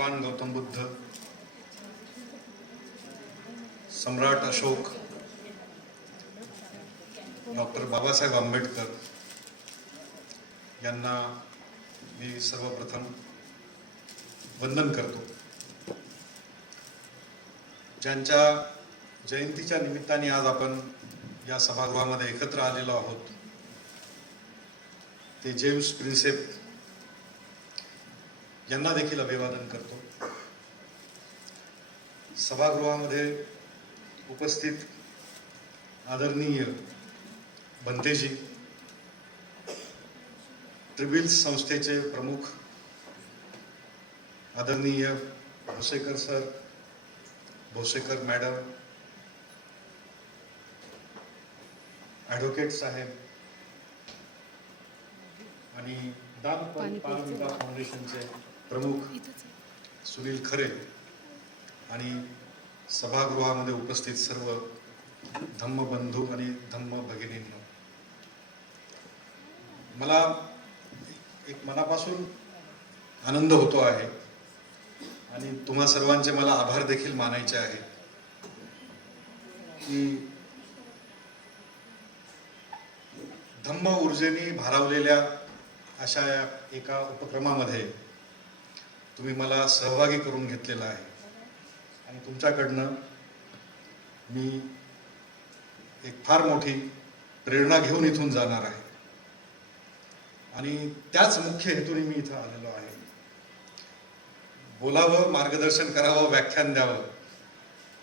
भगवान गौतम बुद्ध, सम्राट अशोक, डॉक्टर बाबासाहेब आंबेडकर यांना मी सर्वप्रथम वंदन करतो. ज्यांच्या जयंतीच्या निमित्ताने आज आपण या सभागृहामध्ये एकत्र आलेलो आहोत ते जेम्स प्रिन्सेप यांना देखील अभिवादन करतो. सभागृहामध्ये उपस्थित आदरणीय भंतेजी, ट्रिब्युल्स संस्थेचे प्रमुख आदरणीय Bhosekar sir, Bhosekar madam, advocate साहेब आणि दान पालविका फाउंडेशनचे प्रमुख सुनील खरे आणि सभागृहामध्ये उपस्थित सर्व धम्मबंधू आणि धम्म भगिनींनो, मला एक मनापासून आनंद होतो आहे आणि तुम्हा सर्वांचे मला आभार देखील मानायचे आहे की धम्म ऊर्जेने भारावलेल्या अशा एका उपक्रमामध्ये तुम्ही मला सहभागी करून घेतलेला आहे आणि तुमच्याकडनं मी एक फार मोठी प्रेरणा घेऊन इथून जाणार आहे आणि त्याच मुख्य हेतूने मी इथं आलेलो आहे. बोलावं, मार्गदर्शन करावं, व्याख्यान द्यावं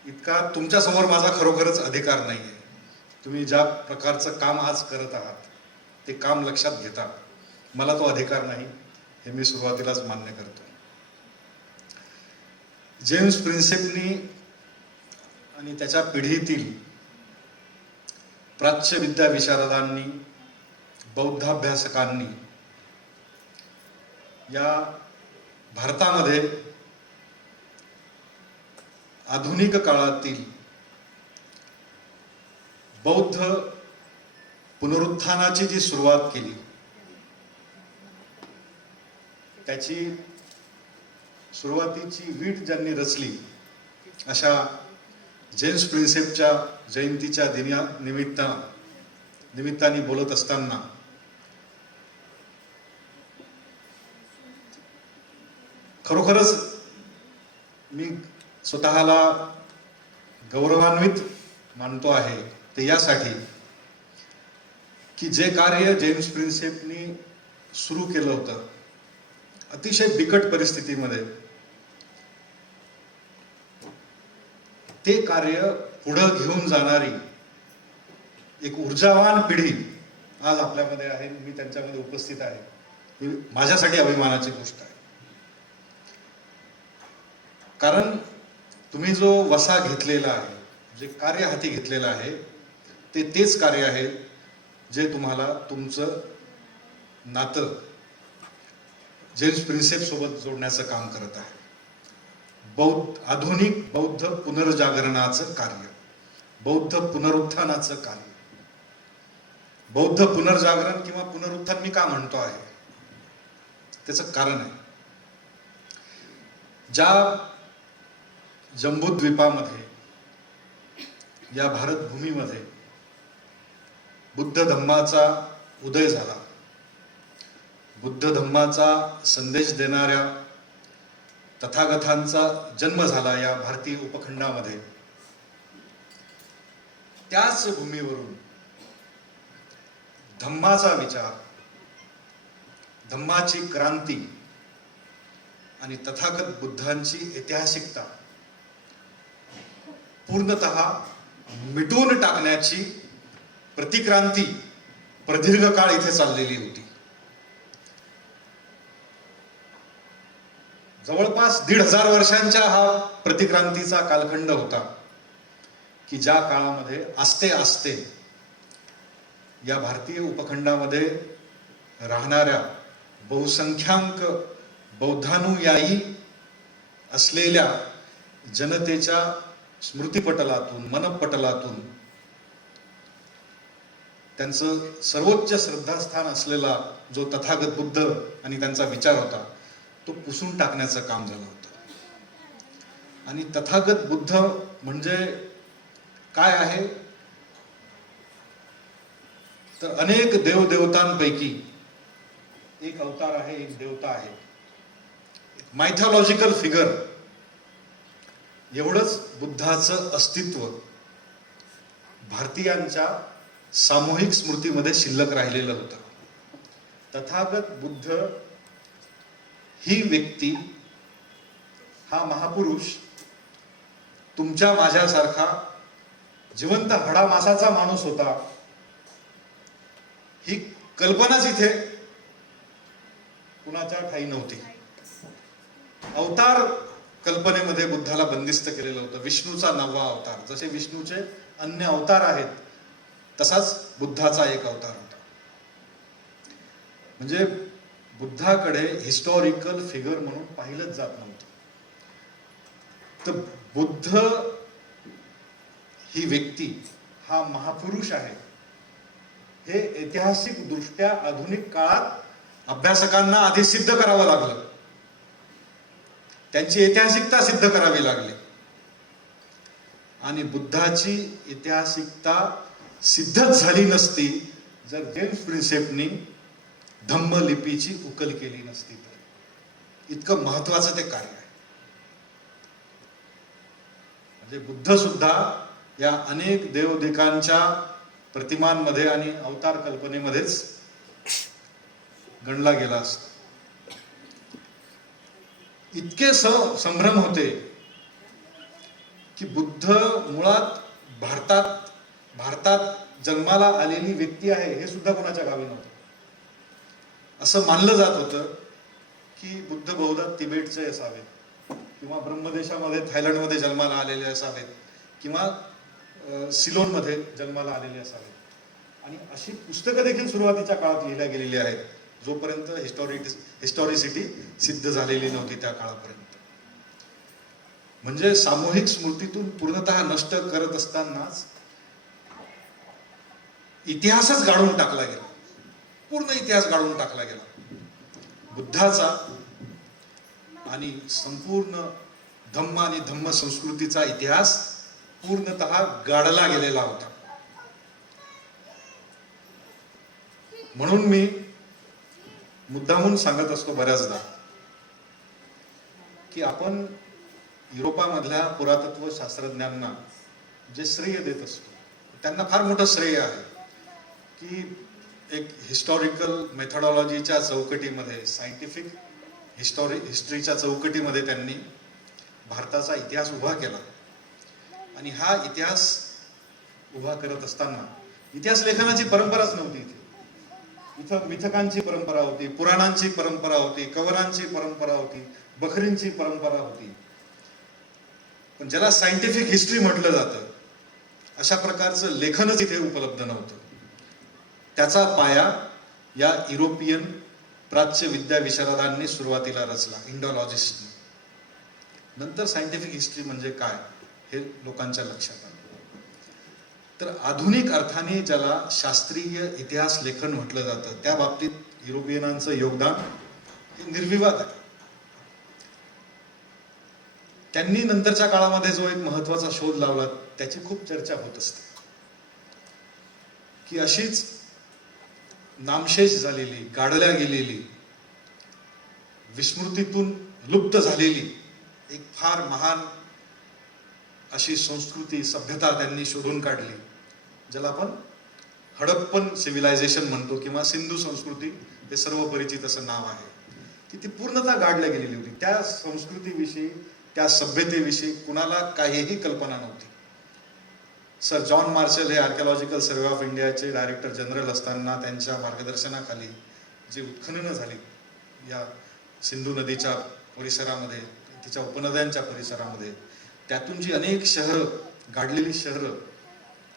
इतका तुमच्यासमोर माझा खरोखरच अधिकार नाही आहे. तुम्ही ज्या प्रकारचं काम आज करत आहात ते काम लक्षात घेता मला तो अधिकार नाही हे मी सुरुवातीलाच मान्य करतो. जेम्स प्रिन्सेपनी आणि त्याच्या पिढीतील प्राच्य विद्या विशारदांनी, बौद्धाभ्यासकांनी या भारतामध्ये आधुनिक काळातील बौद्ध पुनरुत्थानाची जी सुरुवात केली त्याची सुरुवातीची वीट ज्यांनी रचली अशा जेम्स प्रिन्सेपच्या जयंतीच्या निमित्ताने बोलत असताना खरोखरच मी स्वतःला गौरवान्वित मानतो आहे. ते यासाठी की जे कार्य जेम्स प्रिन्सेपनी सुरू केलं होतं अतिशय बिकट परिस्थितीमध्ये, ते कार्य पुढं घेऊन जाणारी एक ऊर्जावान पिढी आज आपल्यामध्ये आहे. मी त्यांच्यामध्ये उपस्थित आहे. ही माझ्यासाठी अभिमानाची गोष्ट आहे. कारण तुम्ही जो वसा घेतलेला आहे, जे कार्य हाती घेतलेलं आहे ते तेच कार्य आहे जे तुम्हाला तुमचं नातं जेम्स प्रिन्सेप सोबत जोडण्याचं काम करत आहे. आधुनिक बौद्ध पुनर्जागरणाचं कार्य, बौद्ध पुनरुत्थानाचं कार्य. बौद्ध पुनर्जागरण किंवा पुनरुत्थान मी का म्हणतो आहे त्याचं कारण आहे. ज्या जम्बूद्वीपामध्ये, या भारतभूमीमध्ये बुद्ध धम्माचा उदय झाला, बुद्ध धम्माचा संदेश देणाऱ्या तथागतांचा जन्म झाला या भारतीय उपखंडामध्ये, त्याच भूमीवरून धम्माचा विचार, धम्माची क्रांती आणि तथागत बुद्धांची ऐतिहासिकता पूर्णतः मिटवून टाकण्याची प्रतिक्रांती प्रदीर्घ काळ इथे चाललेली होती. जवळपास 1500 वर्षांच्या हा प्रतिक्रांतीचा कालखंड होता की ज्या काळामध्ये आस्ते आस्ते या भारतीय उपखंडामध्ये राहणाऱ्या बहुसंख्याक बौद्धानुयायी असलेल्या जनतेच्या स्मृतिपटलातून, मनपटलातून त्यांचं सर्वोच्च श्रद्धास्थान असलेला जो तथागत बुद्ध आणि त्यांचा विचार होता तो पुसून टाकण्याचं काम झालं होतं. आणि तथागत बुद्ध म्हणजे काय आहे, तर अनेक देवदेवतांपैकी एक अवतार आहे, एक देवता आहे, मायथॉलॉजिकल फिगर. एवढंच बुद्धाचं अस्तित्व भारतीयांच्या सामूहिक स्मृतीमध्ये शिल्लक राहिलेलं होतं. तथागत बुद्ध ही व्यक्ती, हा महापुरुष तुमच्या माझ्यासारखा जिवंत हाडामासाचा माणूस होता, ही कल्पनाच इथे कुणाच्या ठाई नव्हती. अवतार कल्पनेमध्ये बुद्धाला बंदिस्त केलेलं होतं. विष्णूचा 9वा अवतार, जसे विष्णूचे अन्य अवतार आहेत तसाच बुद्धाचा एक अवतार होता. म्हणजे बुद्धाकडे हिस्टॉरिकल फिगर म्हणून पाहिलंच जात नव्हतं. तर बुद्ध ही व्यक्ती, हा महापुरुष आहे, हे ऐतिहासिक दृष्ट्या आधुनिक काळात अभ्यासकांना आधी सिद्ध करावं लागलं. त्यांची ऐतिहासिकता सिद्ध करावी लागली. आणि बुद्धाची ऐतिहासिकता सिद्धच झाली नसती जर जेम्स प्रिन्सेपनी धम्मलिपीची उकल केली नसती तर. इतकं महत्वाचं ते कार्य आहे. म्हणजे बुद्ध सुद्धा या अनेक देवदेकांच्या प्रतिमांमध्ये आणि अवतार कल्पनेमध्येच गणला गेला असतो. इतके संभ्रम होते की बुद्ध मुळात भारतात जन्माला आलेली व्यक्ती आहे हे सुद्धा कोणाच्या गावी नव्हतं. असं मानलं जात होतं की बुद्ध बहुधा तिबेटचे असावेत, किंवा ब्रह्मदेशामध्ये थायलंडमध्ये जन्माला आलेले असावेत, किंवा सिलोनमध्ये जन्माला आलेले असावेत. आणि अशी पुस्तकं देखील सुरुवातीच्या काळात लिहिल्या गेलेली आहेत, जोपर्यंत हिस्टॉरिसिटी सिद्ध झालेली नव्हती त्या काळापर्यंत. म्हणजे सामूहिक स्मृतीतून पूर्णतः नष्ट करत असतानाच इतिहासच गाळून टाकला गेला. पूर्ण इतिहास गाळून टाकला गेला बुद्धाचा. आणि संपूर्ण धम्म आणि धम्म संस्कृतीचा इतिहास पूर्णतः गाडला गेलेला होता. म्हणून मी मुद्दामून सांगत असतो बऱ्याचदा की आपण युरोपामधल्या पुरातत्व शास्त्रज्ञांना जे श्रेय देत असतो, त्यांना फार मोठं श्रेय आहे की एक हिस्टॉरिकल मेथडॉलॉजीच्या चौकटीमध्ये, सायंटिफिक हिस्ट्रीच्या चौकटीमध्ये त्यांनी भारताचा इतिहास उभा केला. आणि हा इतिहास उभा करत असताना इतिहास लेखनाची परंपराच नव्हती. इथं मिथकांची परंपरा होती, पुराणांची परंपरा होती, कवनांची परंपरा होती, बखरींची परंपरा होती. पण ज्याला सायंटिफिक हिस्ट्री म्हटलं जातं अशा प्रकारचं लेखनच इथे उपलब्ध नव्हतं. त्याचा पाया या युरोपियन प्राच्य विद्या विशारदांनी सुरुवातीला रचला, इंडोलॉजिस्टनी. नंतर सायंटिफिक हिस्ट्री म्हणजे काय हे लोकांच्या लक्षात आलं. तर आधुनिक अर्थाने ज्याला शास्त्रीय इतिहास लेखन म्हटलं जातं त्या बाबतीत युरोपियनांचं योगदान हे निर्विवाद आहे. त्यांनी नंतरच्या काळामध्ये जो एक महत्वाचा शोध लावला त्याची खूप चर्चा होत असते की अशीच नामशेष झालेली, गाडल्या गेलेली, विस्मृतीतून लुप्त झालेली एक फार महान अशी संस्कृती, सभ्यता त्यांनी शोधून काढली, ज्याला आपण हडप्पन सिव्हिलायझेशन म्हणतो किंवा सिंधू संस्कृती, हे सर्व परिचित असं नाव आहे. की ती पूर्णतः गाडल्या गेलेली होती. त्या संस्कृतीविषयी, त्या सभ्यतेविषयी कुणाला काहीही कल्पना नव्हती. सर जॉन मार्शल हे आर्किओलॉजिकल सर्वे ऑफ इंडियाचे डायरेक्टर जनरल असताना त्यांच्या मार्गदर्शनाखाली जी उत्खननं झाली या सिंधू नदीच्या परिसरामध्ये, तिच्या उपनद्यांच्या परिसरामध्ये, त्यातून जी अनेक शहरं, गाडलेली शहरं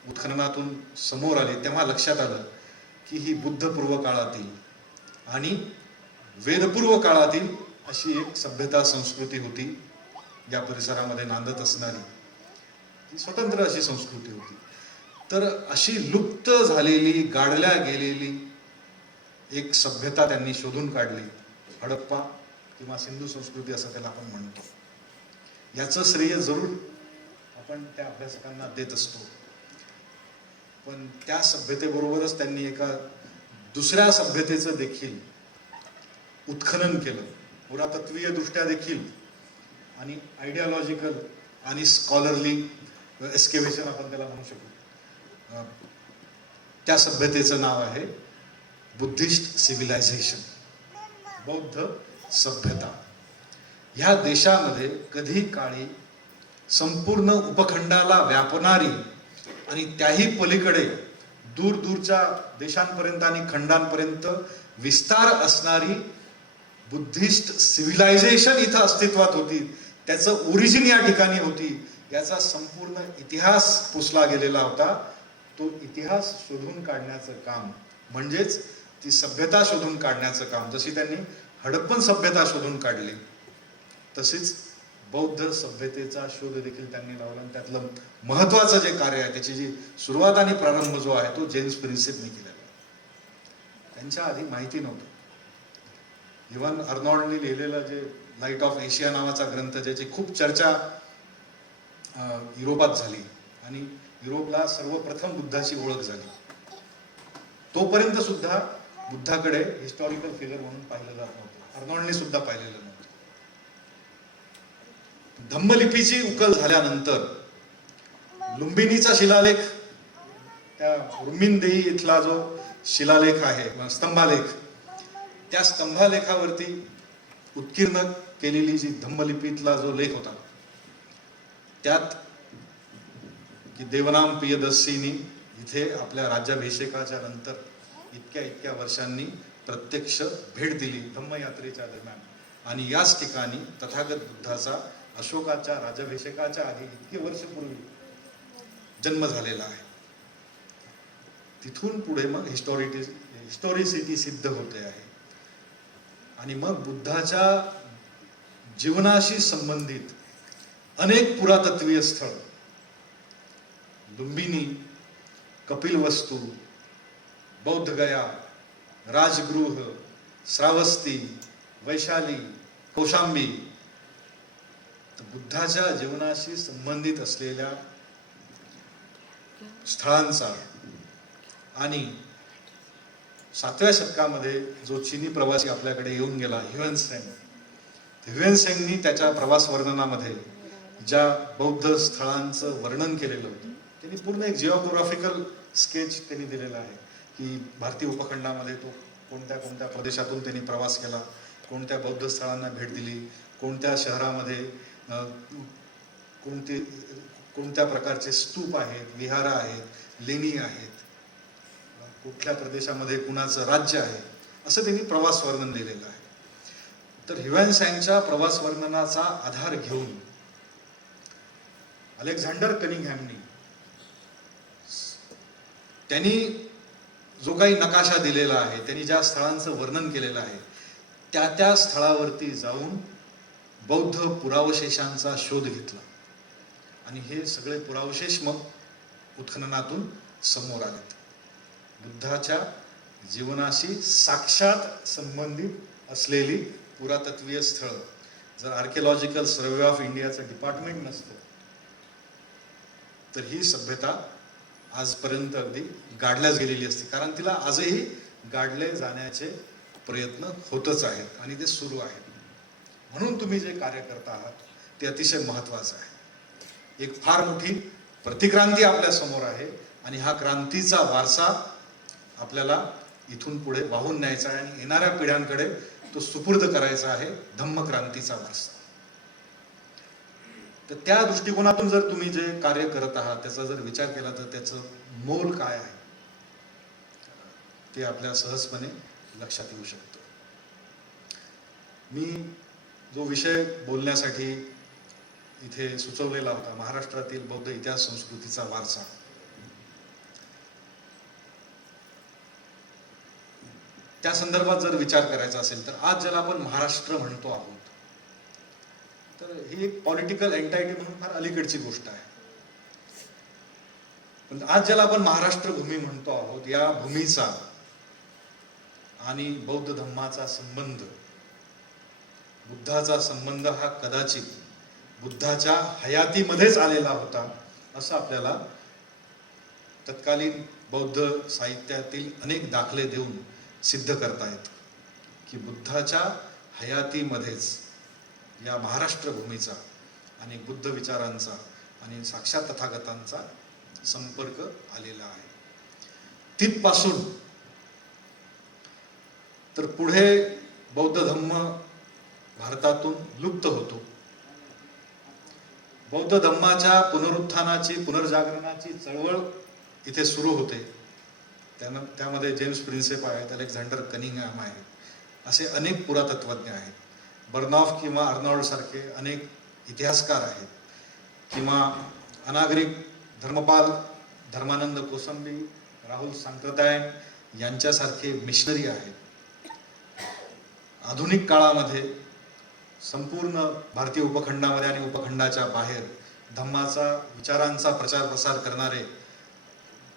उत्खननातून समोर आली, तेव्हा लक्षात आलं की ही बुद्धपूर्व काळातील आणि वेदपूर्व काळातील अशी एक सभ्यता, संस्कृती होती या परिसरामध्ये नांदत असणारी. ही स्वतंत्र अशी संस्कृती होती. तर अशी लुप्त झालेली, गाडल्या गेलेली एक सभ्यता त्यांनी शोधून काढली, हडप्पा किंवा सिंधू संस्कृती असं त्याला आपण म्हणतो. याचं श्रेय जरूर आपण त्या अभ्यासकांना देत असतो. पण त्या सभ्यतेबरोबरच त्यांनी एका दुसऱ्या सभ्यतेचं देखील उत्खनन केलं, पुरातत्वीय दृष्ट्या देखील, आणि आयडिओलॉजिकल आणि स्कॉलरली एस्केवेशन आपण त्याला म्हणू शकतो. त्या सभ्यतेचं नाव आहे बुद्धिस्ट सिव्हिलायझेशन, बौद्ध सभ्यता. ह्या देशामध्ये कधी काळी संपूर्ण उपखंडाला व्यापणारी आणि त्याही पलीकडे दूर दूरच्या देशांपर्यंत आणि खंडांपर्यंत विस्तार असणारी बुद्धिस्ट सिव्हिलायझेशन इथं अस्तित्वात होती. त्याचं ओरिजिन या ठिकाणी होती. याचा संपूर्ण इतिहास पुसला गेलेला होता. तो इतिहास शोधून काढण्याचं काम, म्हणजेच ती सभ्यता शोधून काढण्याचं काम, जशी त्यांनी हडप्पन सभ्यता शोधून काढली, तशीच बौद्ध सभ्यतेचा शोध देखील त्यांनी लावला. आणि त्यातलं महत्वाचं जे कार्य आहे, त्याची जी सुरुवात आणि प्रारंभ जो आहे, तो जेम्स प्रिन्सेपने केलेला. त्यांच्या आधी माहिती नव्हतं. इव्हन अर्नॉल्डने लिहिलेलं जे लाईट ऑफ एशिया नावाचा ग्रंथ, ज्याची खूप चर्चा युरोपात झाली आणि युरोपला सर्वप्रथम बुद्धाची ओळख झाली, तोपर्यंत सुद्धा बुद्धाकडे हिस्टॉरिकल फिगर म्हणून पाहिलं जात नव्हतं. अर्नॉल्डने सुद्धा पाहिलेलं नव्हतं. धम्मलिपीची उकल झाल्यानंतर लुंबिनीचा शिलालेख, त्या रुमिनदेही इथला जो शिलालेख आहे, स्तंभालेख, त्या स्तंभालेखावरती उत्कीर्ण केलेली जी धम्मलिपीतला जो लेख होता, त्यात की देवनाम प्रियदर्शींनी इथे आपल्या राज्याभिषेकाच्या नंतर इतक्या वर्षांनी प्रत्यक्ष भेट दिली धम्मयात्रेच्या दरम्यान, आणि याच ठिकाणी तथागत बुद्धाचा अशोकाच्या राज्याभिषेकाच्या आधी इतके वर्षपूर्वी जन्म झालेला आहे. तिथून पुढे मग हिस्टॉरिसिटी सिद्ध होते आहे. आणि मग बुद्धाच्या जीवनाशी संबंधित अनेक पुरातत्वीय स्थळ, लुंबिनी, कपिलवस्तू, बौद्धगया, राजगृह, श्रावस्ती, वैशाली, कौशांबी, बुद्धाच्या जीवनाशी संबंधित असलेल्या स्थळांचा, आणि 7व्या शतकामध्ये जो चीनी प्रवासी आपल्याकडे येऊन गेला ह्युएन त्याच्या प्रवास वर्णनामध्ये ज्या बौद्ध स्थळांचं वर्णन केलेलं होतं, त्यांनी पूर्ण एक जिओग्राफिकल स्केच त्यांनी दिलेला आहे की भारतीय उपखंडामध्ये तो कोणत्या प्रदेशातून त्यांनी प्रवास केला, कोणत्या बौद्ध स्थळांना भेट दिली, कोणत्या शहरामध्ये कोणत्या प्रकारचे स्तूप आहेत, विहार आहेत, लेणी आहेत, कुठल्या प्रदेशामध्ये कुणाचं राज्य आहे, असं त्यांनी प्रवास वर्णन दिलेलं आहे. तर ह्युएन प्रवास वर्णनाचा आधार घेऊन अलेक्झांडर कनिंगहॅमनी त्यांनी जो काही नकाशा दिलेला आहे, त्यांनी ज्या स्थळांचं वर्णन केलेलं आहे, त्या स्थळावरती जाऊन बौद्ध पुरावशेषांचा शोध घेतला. आणि हे सगळे पुरावशेष मग उत्खननातून समोर आलेत. बुद्धाच्या जीवनाशी साक्षात संबंधित असलेली पुरातत्वीय स्थळ. जर आर्किओलॉजिकल सर्वे ऑफ इंडियाचं डिपार्टमेंट नसतं तर ही सभ्यता आजपर्यंत अगदी गाडल्याच गेलेली असते. कारण तिला आजही गाडले जाण्याचे प्रयत्न होतच आहेत आणि ते सुरू आहेत. म्हणून तुम्ही जे कार्य करता आहात ते अतिशय महत्त्वाचं आहे. एक फार मोठी प्रतिक्रांती आपल्या समोर आहे आणि हा क्रांतीचा वारसा आपल्याला इथून पुढे वाहून न्यायचा आहे आणि येणाऱ्या पिढ्यांकडे तो सुपूर्द करायचा आहे, धम्मक्रांतीचा वारसा. तर त्या दृष्टिकोनातून जर तुम्ही जे कार्य करत आहात त्याचा जर विचार केला तर त्याचं मोल काय आहे ते आपल्या सहजपणे लक्षात येऊ शकतं. मी जो विषय बोलण्यासाठी इथे सुचवलेला होता, महाराष्ट्रातील बौद्ध इतिहास संस्कृतीचा वारसा, त्या संदर्भात जर विचार करायचा असेल तर आज ज्याला आपण महाराष्ट्र म्हणतो आहोत, तर ही एक पॉलिटिकल एंटायटी म्हणून फार अलीकडची गोष्ट आहे. पण आज ज्याला आपण महाराष्ट्र भूमी म्हणतो आहोत, या भूमीचा आणि बौद्ध धम्माचा संबंध, बुद्धाचा संबंध हा कदाचित बुद्धाच्या हयातीमध्येच आलेला होता असं आपल्याला तत्कालीन बौद्ध साहित्यातील अनेक दाखले देऊन सिद्ध करता येतं की बुद्धाच्या हयातीमध्येच या महाराष्ट्र भूमीचा आणि बुद्ध विचारांचा आणि साक्षात तथागतांचा संपर्क आलेला आहे. तिथपासून तर पुढे बौद्ध धम्म भारतातून लुप्त होतो. बौद्ध धम्माच्या पुनरुत्थानाची पुनर्जागरणाची चळवळ इथे सुरू होते. त्यामध्ये जेम्स प्रिन्सेप आहेत, अलेक्झांडर कनिंगहॅम आहेत, असे अनेक पुरातत्वज्ञ आहेत. बर्नॉफ किंवा अर्नॉल्ड सारखे अनेक इतिहासकार आहेत, किंवा अनागरिक धर्मपाल, धर्मानंद कोसंबी, राहुल सांप्रदाय यांच्यासारखे मिशनरी आहेत. आधुनिक काळामध्ये संपूर्ण भारतीय उपखंडामध्ये आणि उपखंडाच्या बाहेर धम्माचा विचारांचा प्रचार प्रसार करणारे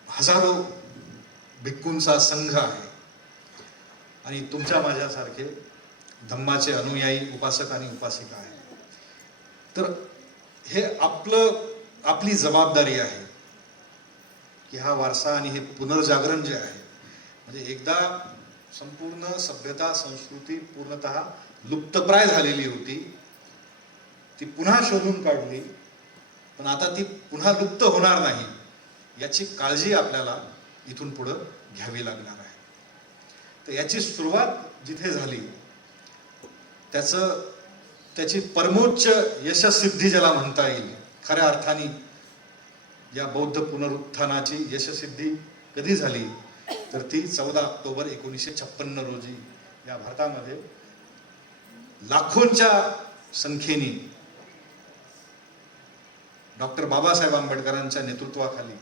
हजारो भिक्खूंचा संघ आहे. आणि तुमच्या माझ्यासारखे धम्माचे अनुयायी उपासक आणि उपासिका आहेत. तर हे आपली जबाबदारी आहे की हा वारसा आणि हे पुनर्जागरण जे आहे, म्हणजे एकदा संपूर्ण सभ्यता संस्कृती पूर्णतः लुप्तप्राय झालेली होती, ती पुन्हा शोधून काढली, पण आता ती पुन्हा लुप्त होणार नाही याची काळजी आपल्याला इथून पुढं घ्यावी लागणार आहे. तर याची सुरुवात जिथे झाली त्याची परमोच्च यशस्सिद्धी ज्याला म्हणता येईल, खऱ्या अर्थाने या बौद्ध पुनरुत्थानाची यशस्सिद्धी कधी झाली तर ती 14 ऑक्टोबर 1956 रोजी या भारतामध्ये लाखोंच्या संख्येने डॉक्टर बाबासाहेब आंबेडकरांच्या नेतृत्वाखाली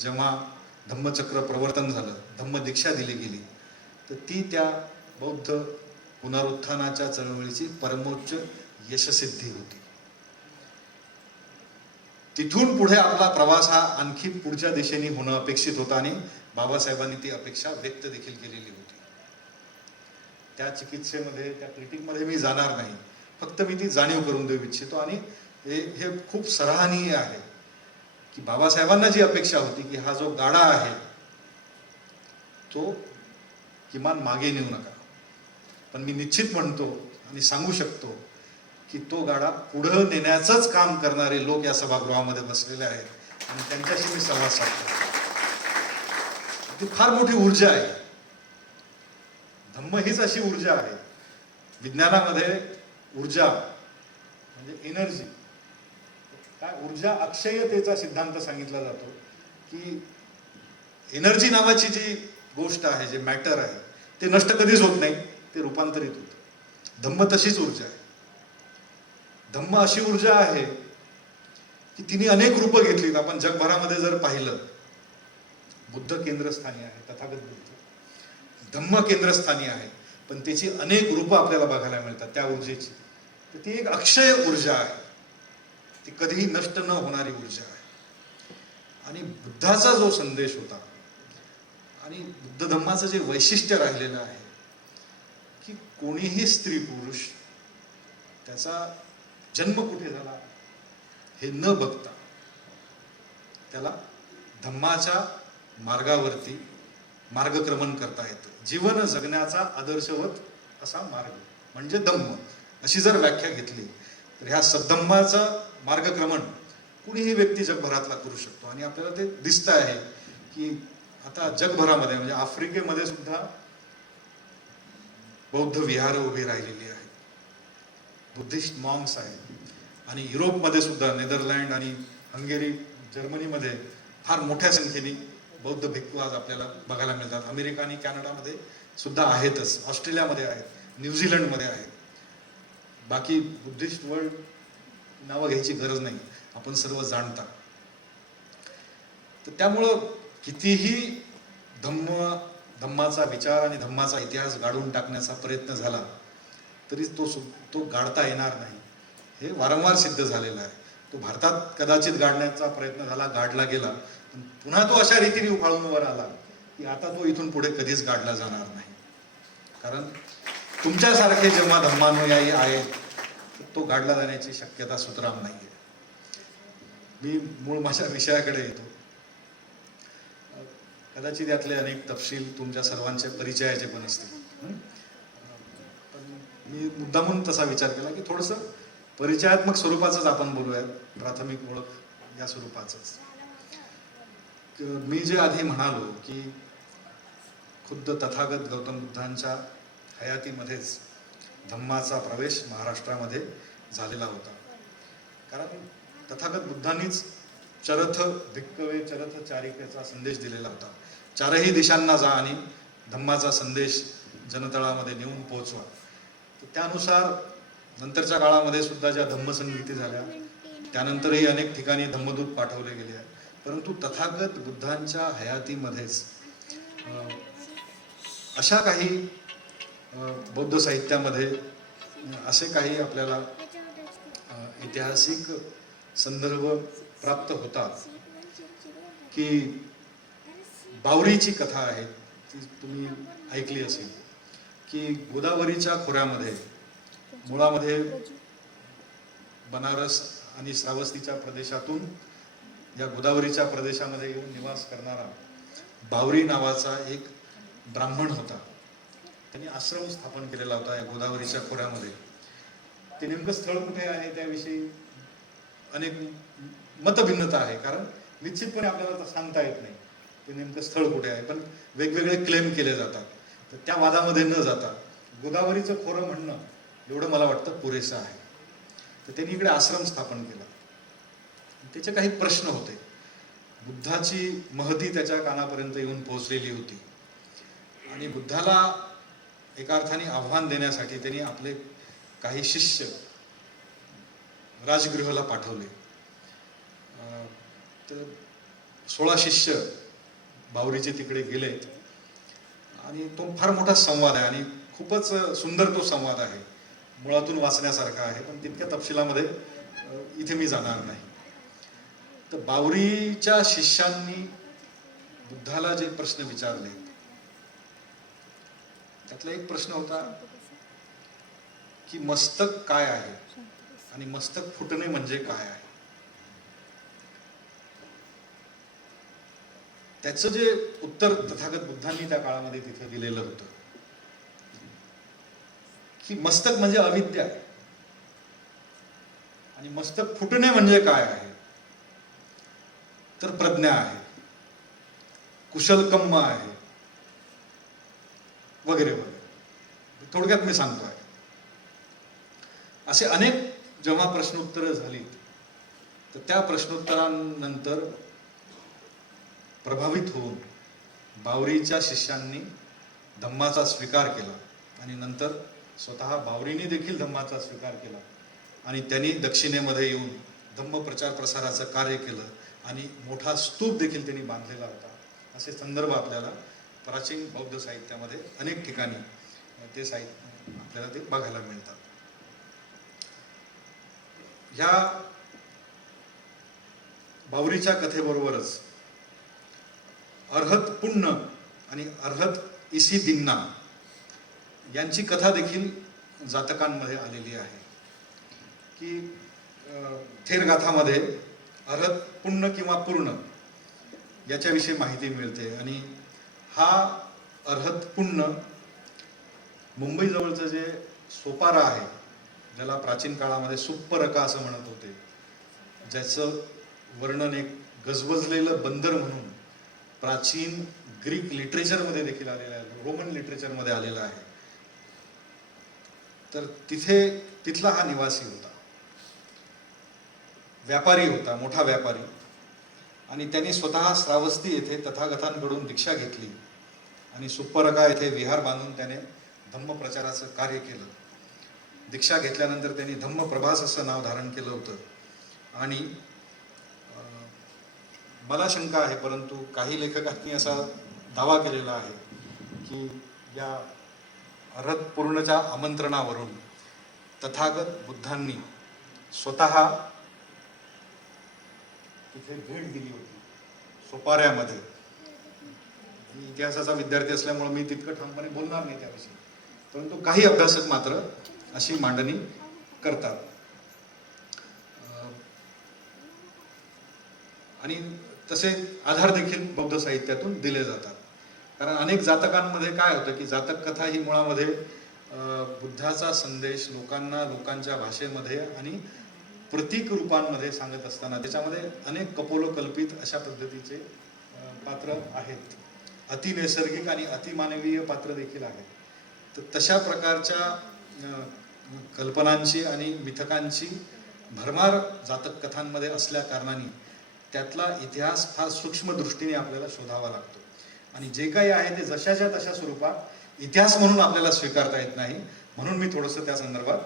जेव्हा धम्मचक्र प्रवर्तन झालं, धम्म दीक्षा दिली गेली, तर ती त्या बौद्ध पुनरुत्थानाच्या चळवळीची परमोच्च यशस्सिद्धी होती. तिथून पुढे आपला प्रवास हा आणखी पुढच्या दिशेने होणं अपेक्षित होता आणि बाबासाहेबांनी ती अपेक्षा व्यक्त देखील केलेली होती. त्या चिकित्सेमध्ये, त्या क्रिटिकमध्ये मी जाणार नाही, फक्त मी ती जाणीव करून देऊ इच्छितो. आणि हे खूप सराहनीय आहे की बाबासाहेबांना जी अपेक्षा होती की हा जो गाडा आहे तो किमान मागे नेऊ नका, पण मी निश्चित म्हणतो आणि सांगू शकतो की तो गाडा पुढं नेण्याचंच काम करणारे लोक या सभागृहामध्ये बसलेले आहेत आणि त्यांच्याशी मी संवाद साधतो. ती फार मोठी ऊर्जा आहे. धम्म हीच अशी ऊर्जा आहे. विज्ञानामध्ये ऊर्जा म्हणजे एनर्जी, काय ऊर्जा अक्षयतेचा सिद्धांत सांगितला जातो की एनर्जी नावाची जी गोष्ट आहे, जे मॅटर आहे, ते नष्ट कधीच होत नाही, ते रूपांतरित होतं. धम्म तशीच ऊर्जा आहे. धम्म अशी ऊर्जा आहे की तिने अनेक रूपं घेतलीत. आपण जगभरामध्ये जर पाहिलं, बुद्ध केंद्रस्थानी आहे, तथागत बुद्ध धम्म केंद्रस्थानी आहे, पण त्याची अनेक रूपं आपल्याला बघायला मिळतात त्या ऊर्जेची. तर ती एक अक्षय ऊर्जा आहे, ती कधीही नष्ट न होणारी ऊर्जा आहे. आणि बुद्धाचा जो संदेश होता आणि बुद्ध धम्माचं जे वैशिष्ट्य राहिलेलं आहे की कोणीही स्त्री पुरुष त्याचा जन्म कुठे झाला हे न बघता त्याला धम्माच्या मार्गावरती मार्गक्रमण करता येतं. जीवन जगण्याचा आदर्शवत असा मार्ग म्हणजे धम्म, अशी जर व्याख्या घेतली तर ह्या सद्धम्माचं मार्गक्रमण कुणीही व्यक्ती जगभरातला करू शकतो. आणि आपल्याला ते दिसतं आहे की आता जगभरामध्ये म्हणजे आफ्रिकेमध्ये सुद्धा बौद्ध विहार उभी राहिलेली आहेत, बुद्धिस्ट मॉन्क्स आहेत. आणि युरोपमध्ये सुद्धा नेदरलँड आणि हंगेरी, जर्मनीमध्ये फार मोठ्या संख्येने बौद्ध भिक्खू आज आपल्याला बघायला मिळतात. अमेरिका आणि कॅनडामध्ये सुद्धा आहेतच, ऑस्ट्रेलियामध्ये आहेत, न्यूझीलंडमध्ये आहेत. बाकी बुद्धिस्ट वर्ल्ड नावं घ्यायची गरज नाही, आपण सर्व जाणता. तर त्यामुळं कितीही धम्माचा विचार आणि धम्माचा इतिहास गाडून टाकण्याचा प्रयत्न झाला तरी तो गाडता येणार नाही, हे वारंवार सिद्ध झालेलं आहे. तो भारतात कदाचित गाडण्याचा प्रयत्न झाला, गाडला गेला, पण पुन्हा तो अशा रीतीने उफाळून वर आला की आता तो इथून पुढे कधीच गाडला जाणार नाही. कारण तुमच्यासारखे जेव्हा धम्मानुयायी आहेत तर तो गाडला जाण्याची शक्यता सुतराम नाही आहे. मी मूळ माझ्या विषयाकडे येतो. कदाचित यातले अनेक तपशील तुमच्या सर्वांच्या परिचयाचे पण असतील. पण मी मुद्दामून तसा विचार केला की थोडंसं परिचयात्मक स्वरूपाचंच आपण बोलूयात, प्राथमिक ओळख या स्वरूपाचंच. मी जे आधी म्हणालो की खुद्द तथागत गौतम बुद्धांच्या हयातीमध्येच धम्माचा प्रवेश महाराष्ट्रामध्ये झालेला होता. कारण तथागत बुद्धांनीच चरथ भिक्कवे चरथ चारिकेचा संदेश दिलेला होता. चारही दिशांना जा आणि धम्माचा संदेश जनतळामध्ये नेऊन पोहोचवा. तर त्यानुसार नंतरच्या काळामध्ये सुद्धा ज्या धम्मसंगीती झाल्या, त्यानंतरही अनेक ठिकाणी धम्मदूत पाठवले गेले आहेत. परंतु तथागत बुद्धांच्या हयातीमध्येच अशा काही बौद्ध साहित्यामध्ये असे काही आपल्याला ऐतिहासिक संदर्भ प्राप्त होतात की बावरीची कथा आहे, ती तुम्ही ऐकली असेल की गोदावरीच्या खोऱ्यामध्ये मुळामध्ये बनारस आणि श्रावस्तीच्या प्रदेशातून या गोदावरीच्या प्रदेशामध्ये येऊन निवास करणारा बावरी नावाचा एक ब्राह्मण होता. त्यांनी आश्रम स्थापन केलेला होता या गोदावरीच्या खोऱ्यामध्ये. ते नेमकं स्थळ कुठे आहे त्याविषयी अनेक मतभिन्नता आहे, कारण निश्चितपणे आपल्याला सांगता येत नाही ते नेमकं स्थळ कुठे आहे, पण वेगवेगळे क्लेम केले जातात. तर त्या वादामध्ये न जाता गोदावरीचं खोरं म्हणणं एवढं मला वाटतं पुरेसं आहे. तर त्यांनी इकडे आश्रम स्थापन केला. त्याचे काही प्रश्न होते. बुद्धाची महती त्याच्या कानापर्यंत येऊन पोहोचलेली होती आणि बुद्धाला एका अर्थाने आव्हान देण्यासाठी त्यांनी आपले काही शिष्य राजगृहाला पाठवले. तर 16 शिष्य बावरीचे तिकडे गेले आणि तो फार मोठा संवाद आहे आणि खूपच सुंदर तो संवाद आहे, मुळातून वाचण्यासारखा आहे, पण तितक्या तपशिलामध्ये इथे मी जाणार नाही. तर बावरीच्या शिष्यांनी बुद्धाला जे प्रश्न विचारले त्यातला एक प्रश्न होता की मस्तक काय आहे आणि मस्तक फुटणे म्हणजे काय आहे. त्याचं जे उत्तर तथागत बुद्धांनी त्या काळामध्ये तिथे दिलेलं होतं की मस्तक म्हणजे अविद्या आहे आणि मस्तक फुटणे म्हणजे काय आहे तर प्रज्ञा आहे, कुशलकम्म आहे, वगैरे वगैरे. थोडक्यात मी सांगतोय. असे अनेक जेव्हा प्रश्नोत्तरं झाली तर त्या प्रश्नोत्तरांनंतर प्रभावित होऊन बावरीच्या शिष्यांनी धम्माचा स्वीकार केला आणि नंतर स्वतः बावरीने देखील धम्माचा स्वीकार केला आणि त्यांनी दक्षिणेमध्ये येऊन धम्म प्रचार प्रसाराचं कार्य केलं आणि मोठा स्तूप देखील त्यांनी बांधलेला होता. असे संदर्भ आपल्याला प्राचीन बौद्ध साहित्यामध्ये अनेक ठिकाणी ते साहित्य आपल्याला ते बघायला मिळतात. ह्या बावरीच्या कथेबरोबरच अर्हत पुण्य आणि अर्हत इसी दिन्ना यांची कथा देखील जातकांमध्ये आलेली आहे की थेरगाथामध्ये अर्हत पुण्य किंवा पूर्ण याच्याविषयी माहिती मिळते आणि हा अर्हत पुण्य मुंबई जवळचं जे सोपारा आहे, ज्याला प्राचीन काळामध्ये सुप्परका असं म्हणत होते, ज्याचं वर्णन एक गजबजलेलं बंदर म्हणून प्राचीन ग्रीक लिटरेचरमध्ये देखील आलेलं आहे, रोमन लिटरेचरमध्ये आलेलं आहे. तर तिथला हा निवासी होता, व्यापारी होता, मोठा व्यापारी. आणि त्यांनी स्वतः श्रावस्ती येथे तथागतांकडून दीक्षा घेतली आणि सुप्परका येथे विहार बांधून त्याने धम्म प्रचाराचं कार्य केलं. दीक्षा घेतल्यानंतर त्यांनी धम्म प्रभास असं नाव धारण केलं होतं. आणि मला शंका आहे, परंतु काही लेखकांनी असा दावा केलेला आहे की या अर्हत पूर्णच्या आमंत्रणावरून तथागत बुद्धांनी स्वतः तिथे भेट दिली होती सोपाऱ्यामध्ये. मी इतिहासाचा विद्यार्थी असल्यामुळे मी तितकं ठामपणे बोलणार नाही त्याविषयी, परंतु काही अभ्यासक मात्र अशी मांडणी करतात. आणि तसे आधार देखील बौद्ध साहित्यातून दिले जातात. कारण अनेक जातकांमध्ये काय होतं की जातक कथा ही मुळामध्ये बुद्धाचा संदेश लोकांच्या भाषेमध्ये आणि प्रतीक रूपांमध्ये सांगत असताना त्याच्यामध्ये अनेक कपोलकल्पित अशा पद्धतीचे पात्र आहेत. अतिनैसर्गिक आणि अतिमानवीय पात्र देखील आहेत. तर तशा प्रकारच्या कल्पनांची आणि मिथकांची भरमार जातक कथांमध्ये असल्या कारणाने त्यातला इतिहास फार सूक्ष्म दृष्टीने आपल्याला शोधावा लागतो. आणि जे काही आहे ते जशाच्या तशा स्वरूपात इतिहास म्हणून आपल्याला स्वीकारता येत नाही. म्हणून मी थोडंसं त्या संदर्भात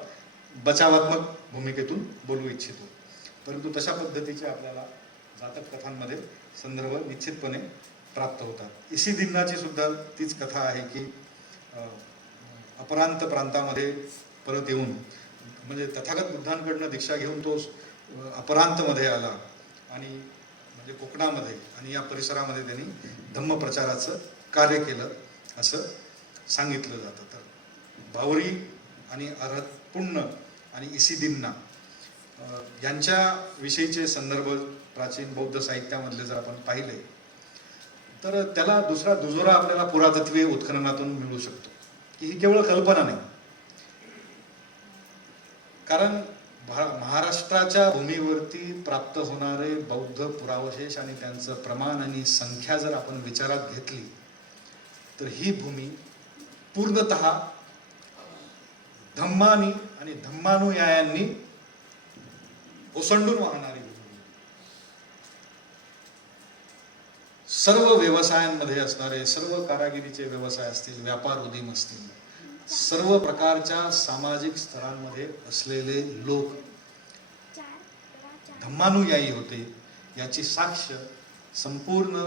बचावात्मक भूमिकेतून बोलू इच्छितो. परंतु तशा पद्धतीचे आपल्याला जातक कथांमध्ये संदर्भ निश्चितपणे प्राप्त होतात. इसी दिनाची सुद्धा तीच कथा आहे की अपरांत प्रांतामध्ये परत येऊन म्हणजे तथागत बुद्धांकडनं दीक्षा घेऊन तो अपरांतमध्ये आला आणि म्हणजे कोकणामध्ये आणि या परिसरामध्ये त्यांनी धम्मप्रचाराचं कार्य केलं असं सांगितलं जातं. तर बावरी आणि अरहत पुण्य आणि इसिदिन्ना यांच्या विषयीचे संदर्भ प्राचीन बौद्ध साहित्यामधले जर आपण पाहिले तर त्याला दुसरा दुजोरा आपल्याला पुरातत्वीय उत्खननातून मिळू शकतो की ही केवळ कल्पना नाही. कारण महाराष्ट्राच्या भूमीवरती प्राप्त होणारे बौद्ध पुरावशेष आणि त्यांचं प्रमाण आणि संख्या जर आपण विचारात घेतली तर ही भूमी पूर्णतः धम्मानी आणि धम्मानुयायांनी ओसंडून वाहणारी भूमी. सर्व व्यवसायांमध्ये असणारे, सर्व कारागिरीचे व्यवसाय असतील, व्यापार उदीम असतील, सर्व प्रकारच्या सामाजिक स्तरांमध्ये असलेले लोक धम्मानुयायी होते याची साक्ष संपूर्ण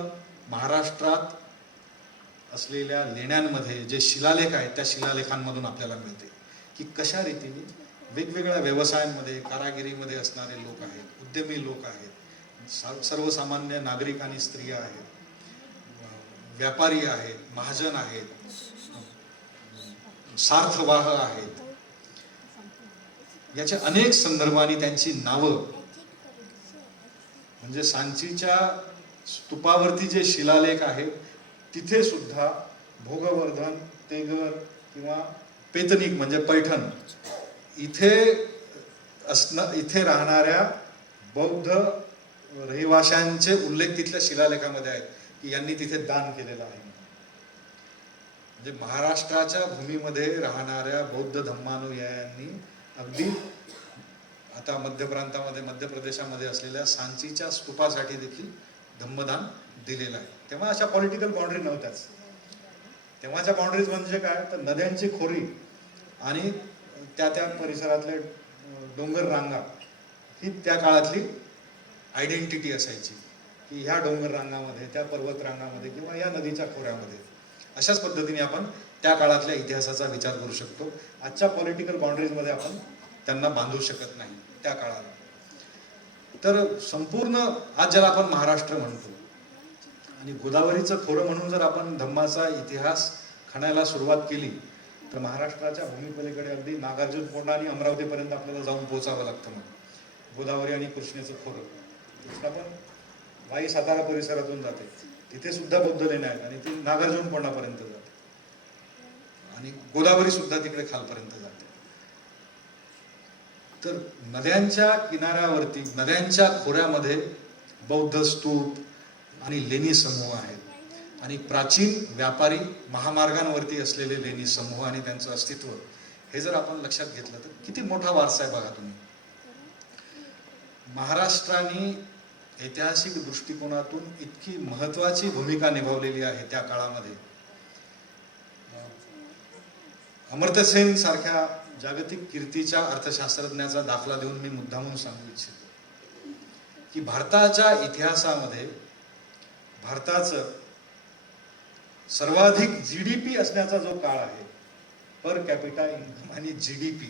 महाराष्ट्रात असलेल्या लेण्यांमध्ये जे शिलालेख आहेत त्या शिलालेखांमधून आपल्याला मिळते की कशा रीतीने वेगवेगळ्या व्यवसायांमध्ये कारागिरीमध्ये असणारे लोक आहेत, उद्यमी लोक आहेत, सर्वसामान्य नागरिक आणि स्त्रिया आहेत, व्यापारी आहेत, महाजन आहेत, सार्थवाह आहेत, याच्या अनेक संदर्भांनी त्यांची नावं म्हणजे सांचीच्या स्तूपावरती जे शिलालेख आहेत तिथे सुद्धा भोगवर्धन, तेगर किंवा पेतनिक म्हणजे पैठण इथे राहणाऱ्या बौद्ध रहिवाशांचे उल्लेख तिथल्या शिलालेखामध्ये आहेत की यांनी तिथे दान केलेलं आहे. म्हणजे महाराष्ट्राच्या भूमीमध्ये राहणाऱ्या बौद्ध धम्मानुयायांनी अगदी आता मध्य प्रांतामध्ये मध्य प्रदेशामध्ये असलेल्या सांचीच्या स्तूपासाठी देखील धम्मदान दिलेलं आहे. तेव्हा अशा पॉलिटिकल बाउंड्री नव्हत्याच. तेव्हाच्या बाउंड्रीज म्हणजे काय तर नद्यांची खोरी आणि त्या परिसरातले डोंगर रांगा ही त्या काळातली आयडेंटिटी असायची की ह्या डोंगर रांगामध्ये, त्या पर्वत रांगामध्ये किंवा या नदीच्या खोऱ्यामध्ये. अशाच पद्धतीने आपण त्या काळातल्या इतिहासाचा विचार करू शकतो. आजच्या पॉलिटिकल बाउंड्रीजमध्ये आपण त्यांना बांधू शकत नाही त्या काळाला. तर संपूर्ण आज ज्याला आपण महाराष्ट्र म्हणतो आणि गोदावरीचं खोरं म्हणून जर आपण धम्माचा इतिहास खणायला सुरुवात केली तर महाराष्ट्राच्या भूमीपलीकडे अगदी नागार्जुनकोंडा आणि अमरावतीपर्यंत आपल्याला जाऊन पोहोचावं लागतं. मग गोदावरी आणि कृष्णेचं खोरं आपण वाई सातारा परिसरातून जाते, तिथे सुद्धा बौद्ध लेण्या आहेत आणि ती नागार्जुनकोंडापर्यंत जाते आणि गोदावरी सुद्धा तिकडे खालपर्यंत जाते. तर नद्यांच्या किनाऱ्यावरती, नद्यांच्या खोऱ्यामध्ये बौद्ध स्तूप आणि लेणी समूह आहेत आणि प्राचीन व्यापारी महामार्गांवरती असलेले लेणी समूह आणि त्यांचं अस्तित्व हे जर आपण लक्षात घेतलं तर किती मोठा वारसा आहे बघा तुम्ही. महाराष्ट्राने ऐतिहासिक दृष्टिकोनातून इतकी महत्वाची भूमिका निभावलेली आहे त्या काळामध्ये. अमर्त्य सेन सारख्या जागतिक कीर्तीच्या अर्थशास्त्रज्ञाचा दाखला देऊन मी मुद्दामून सांगू इच्छितो की भारताच्या इतिहासामध्ये भारताचं सर्वाधिक जीडीपी असण्याचा जो काळ आहे, पर कॅपिटा इन्कम आणि जीडीपी,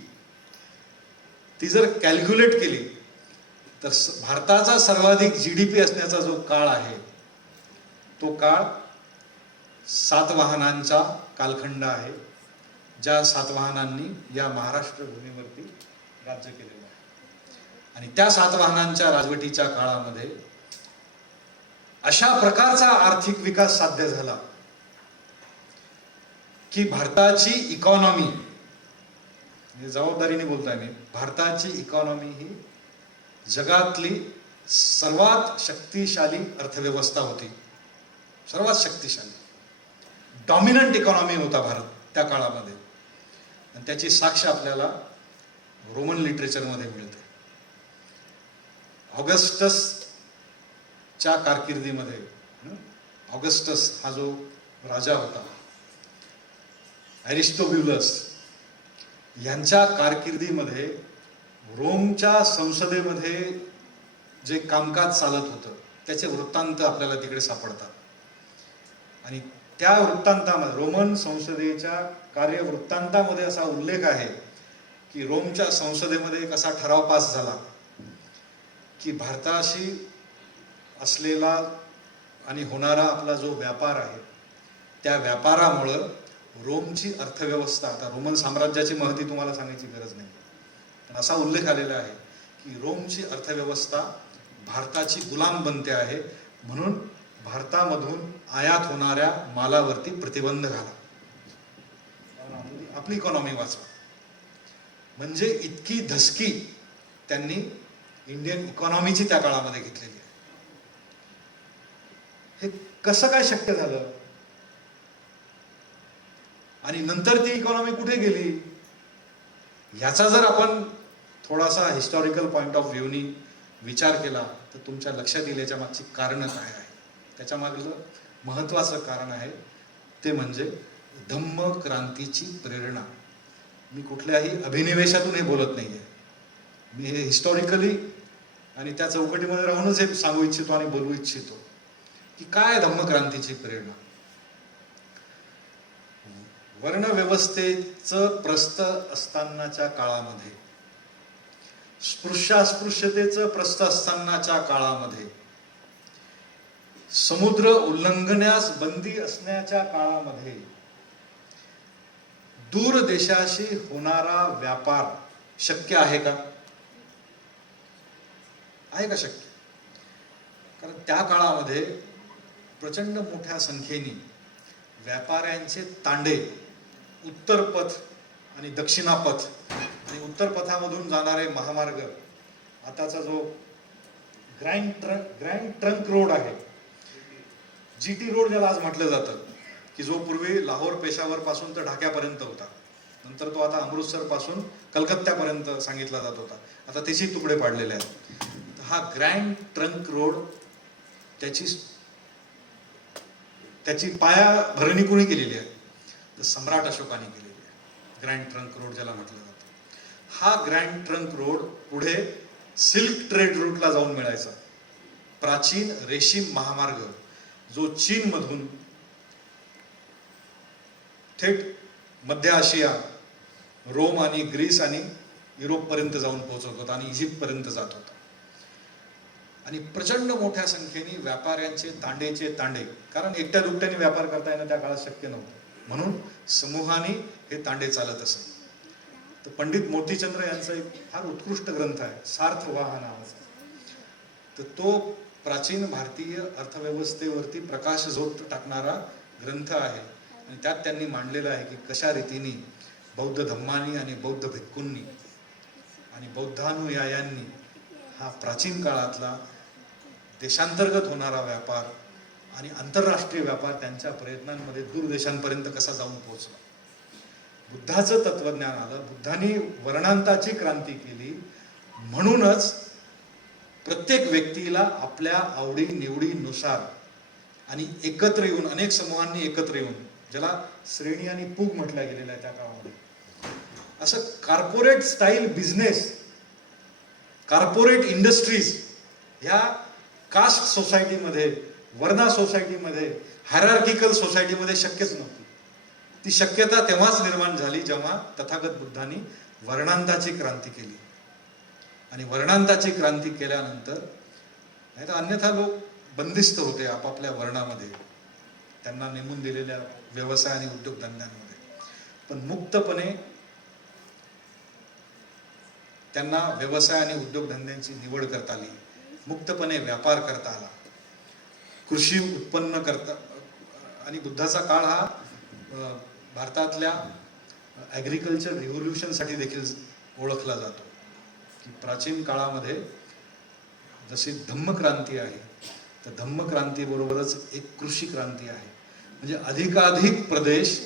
ती जर कॅल्क्युलेट केली तर भारताचा सर्वाधिक जीडीपी असण्याचा जो काळ आहे तो काळ सातवाहनांचा कालखंड आहे. ज्या सातवाहनांनी या महाराष्ट्र भूमीवरती राज्य केलेलं आहे. आणि त्या सातवाहनांच्या राजवटीच्या काळामध्ये अशा प्रकारचा आर्थिक विकास साध्य झाला की भारताची इकॉनॉमी, जबाबदारीने बोलतोय मी, भारताची इकॉनॉमी ही जगातली सर्वात शक्तिशाली अर्थव्यवस्था होती. सर्वात शक्तिशाली डॉमिनंट इकॉनॉमी होता भारत त्या काळामध्ये. आणि त्याची साक्ष आपल्याला रोमन लिटरेचरमध्ये मिळते. ऑगस्टसच्या कारकिर्दीमध्ये, ऑगस्टस हा जो राजा होता, अरिस्टोब्युलस यांच्या कारकिर्दीमध्ये रोमच्या संसदेमध्ये जे कामकाज चालत होतं त्याचे वृत्तांत आपल्याला तिकडे सापडतात. आणि त्या वृत्तांतामध्ये, रोमन संसदेच्या कार्यवृत्तांतामध्ये असा उल्लेख आहे की रोमच्या संसदेमध्ये एक असा ठराव पास झाला की भारताशी असलेला आणि होणारा आपला जो व्यापार आहे त्या व्यापारामुळं रोमची अर्थव्यवस्था, आता रोमन साम्राज्याची महती तुम्हाला सांगायची गरज नाही, पण असा उल्लेख आलेला आहे की रोमची अर्थव्यवस्था भारताची गुलाम बनते आहे, म्हणून भारतामधून आयात होणाऱ्या मालावरती प्रतिबंध घाला, आपली इकॉनॉमी वाचवा. म्हणजे इतकी धसकी त्यांनी इंडियन इकॉनॉमीची त्या काळामध्ये घेतलेली आहे. हे कसं काय शक्य झालं आणि नंतर ती इकॉनॉमी कुठे गेली, ह्याचा जर आपण थोडासा हिस्टॉरिकल पॉइंट ऑफ व्ह्यूनी विचार केला तर तुमच्या लक्षात येईल याच्या मागची कारणं काय आहे. त्याच्या मागलं महत्वाचं कारण आहे ते म्हणजे धम्म क्रांतीची प्रेरणा. मी कुठल्याही अभिनिवेशातून हे बोलत नाहीये, मी हे हिस्टॉरिकली आणि त्या चौकटीमध्ये राहूनच हे सांगू इच्छितो आणि बोलू इच्छितो की काय धम्मक्रांतीची प्रेरणा. वर्णव्यवस्थेचं प्रस्थ असतानाच्या काळामध्ये, स्पृश्यास्पृश्यतेचं प्रस्थ असतानाच्या काळामध्ये, समुद्र उल्लंघनास बंदी असण्याच्या काळामध्ये दूर देशाशी होणारा व्यापार शक्य आहे का? आहे का शक्य? कारण त्या काळामध्ये प्रचंड मोठ्या संख्येने व्यापाऱ्यांचे तांडे उत्तर पथ आणि दक्षिणापथ आणि उत्तर पथामधून जाणारे महामार्ग, आताचा जो ग्रँड ट्रंक रोड आहे, जीटी रोड ज्याला आज म्हटलं जातं, की जो पूर्वी लाहोर पेशावर पासून तर ढाक्यापर्यंत होता, नंतर तो आता अमृतसर पासून कलकत्त्यापर्यंत सांगितला जात होता, आता त्याचे तुकडे पाडलेले आहेत. हा ग्रँड ट्रंक रोड त्याची पायाभरणी कोणी केलेली आहे? तर सम्राट अशोकाने केलेली आहे. ग्रँड ट्रंक रोड ज्याला म्हटलं जातं, हा ग्रँड ट्रंक रोड पुढे सिल्क ट्रेड रूटला जाऊन मिळायचा. प्राचीन रेशीम महामार्ग जो चीन मधून थेट मध्य आशिया, रोम आणि ग्रीस आणि युरोप पर्यंत जाऊन पोहोचत होता आणि इजिप्त पर्यंत जात होता. आणि प्रचंड मोठ्या संख्येने व्यापाऱ्यांचे तांडेचे तांडे, कारण एकट्या दुकट्याने व्यापार करता येणं त्या काळात शक्य नव्हतं, म्हणून समूहाने हे तांडे चालत असत. तर पंडित मोतीचंद्र यांचा एक फार उत्कृष्ट ग्रंथ आहे, सार्थवाह नावाचा. तर तो प्राचीन भारतीय अर्थव्यवस्थेवरती प्रकाशझोत टाकणारा ग्रंथ आहे. आणि त्यात त्यांनी मांडलेलं आहे की कशा रीतीने बौद्ध धम्मांनी आणि बौद्ध भिक्खूंनी आणि बौद्धानुयायांनी हा प्राचीन काळातला देशांतर्गत होणारा व्यापार आणि आंतरराष्ट्रीय व्यापार त्यांच्या प्रयत्नांमध्ये दूर देशांपर्यंत कसा जाऊन पोहोचला. बुद्धाचं तत्वज्ञान आलं, बुद्धांनी वर्णांताची क्रांती केली, म्हणूनच प्रत्येक व्यक्तीला आपल्या आवडी निवडीनुसार आणि एकत्र येऊन, अनेक समूहांनी एकत्र येऊन, ज्याला श्रेणी आणि पूग म्हटल्या गेलेला आहे त्या काळामध्ये, असं corporate style business, corporate industries ह्या कास्ट सोसायटीमध्ये, वर्णा सोसायटीमध्ये, हायरार्किकल सोसायटीमध्ये शक्यच नव्हती. ती शक्यता तेव्हाच निर्माण झाली जेव्हा तथागत बुद्धांनी वर्णांताची क्रांती केली. आणि वर्णांताची क्रांती केल्यानंतर, नाही तर अन्यथा लोक बंदिस्त होते आपापल्या वर्णामध्ये, त्यांना नेमून दिलेल्या व्यवसाय आणि उद्योगधंद्यांमध्ये. पण मुक्तपणे त्यांना व्यवसाय आणि उद्योगधंद्यांची निवड करता आली, मुक्तपणे व्यापार करता आला, कृषी उत्पन्न करता. आणि बुद्धाचा काळ हा भारतातल्या ॲग्रिकल्चर रिव्होल्युशनसाठी देखील ओळखला जातो. की प्राचीन काळामध्ये जशी धम्मक्रांती आहे, तर धम्मक्रांतीबरोबरच एक कृषी क्रांती आहे. म्हणजे अधिकाधिक प्रदेश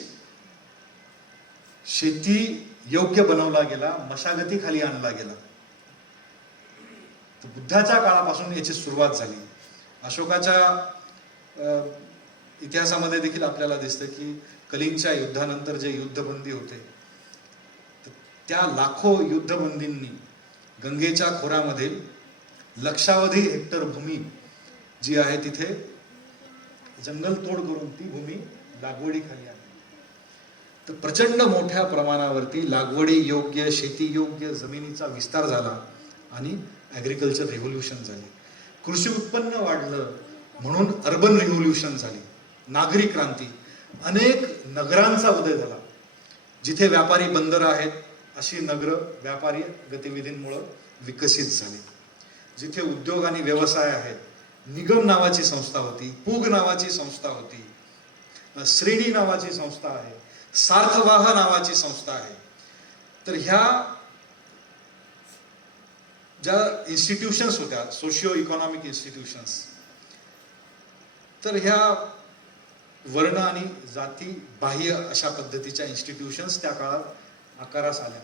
शेती योग्य बनवला गेला, मशागतीखाली आणला गेला. तर बुद्धाच्या काळापासून याची सुरुवात झाली. अशोकाच्या इतिहासामध्ये देखील आपल्याला दिसतं की कलिंगच्या युद्धानंतर जे युद्धबंदी होते, त्या लाखो युद्धबंदींनी गंगेच्या खोऱ्यामधील लक्षावधी हेक्टर भूमी जी आहे तिथे जंगलतोड करून ती भूमी लागवडीखाली आणली. तर प्रचंड मोठ्या प्रमाणावरती लागवडी योग्य, शेती योग्य जमिनीचा विस्तार झाला आणि ॲग्रिकल्चर रिव्होल्युशन झाली. कृषी उत्पन्न वाढलं म्हणून अर्बन रिव्होल्युशन झाली, नागरी क्रांती. अनेक नगरांचा उदय झाला. जिथे व्यापारी बंदर आहेत अशी नगरं व्यापारी गतिविधींमुळे विकसित झाली. जिथे उद्योग आणि व्यवसाय आहेत, निगम नावाची संस्था होती, पूग नावाची संस्था होती, श्रेणी नावाची संस्था आहे, सार्थवाह नावाची संस्था आहे. तर ह्या ज्या इन्स्टिट्यूशन्स होत्या, सोशिओ इकॉनॉमिक इन्स्टिट्यूशन्स, तर ह्या वर्ण आणि जाती बाह्य अशा पद्धतीच्या इन्स्टिट्यूशन्स त्या काळात आकारास आल्या.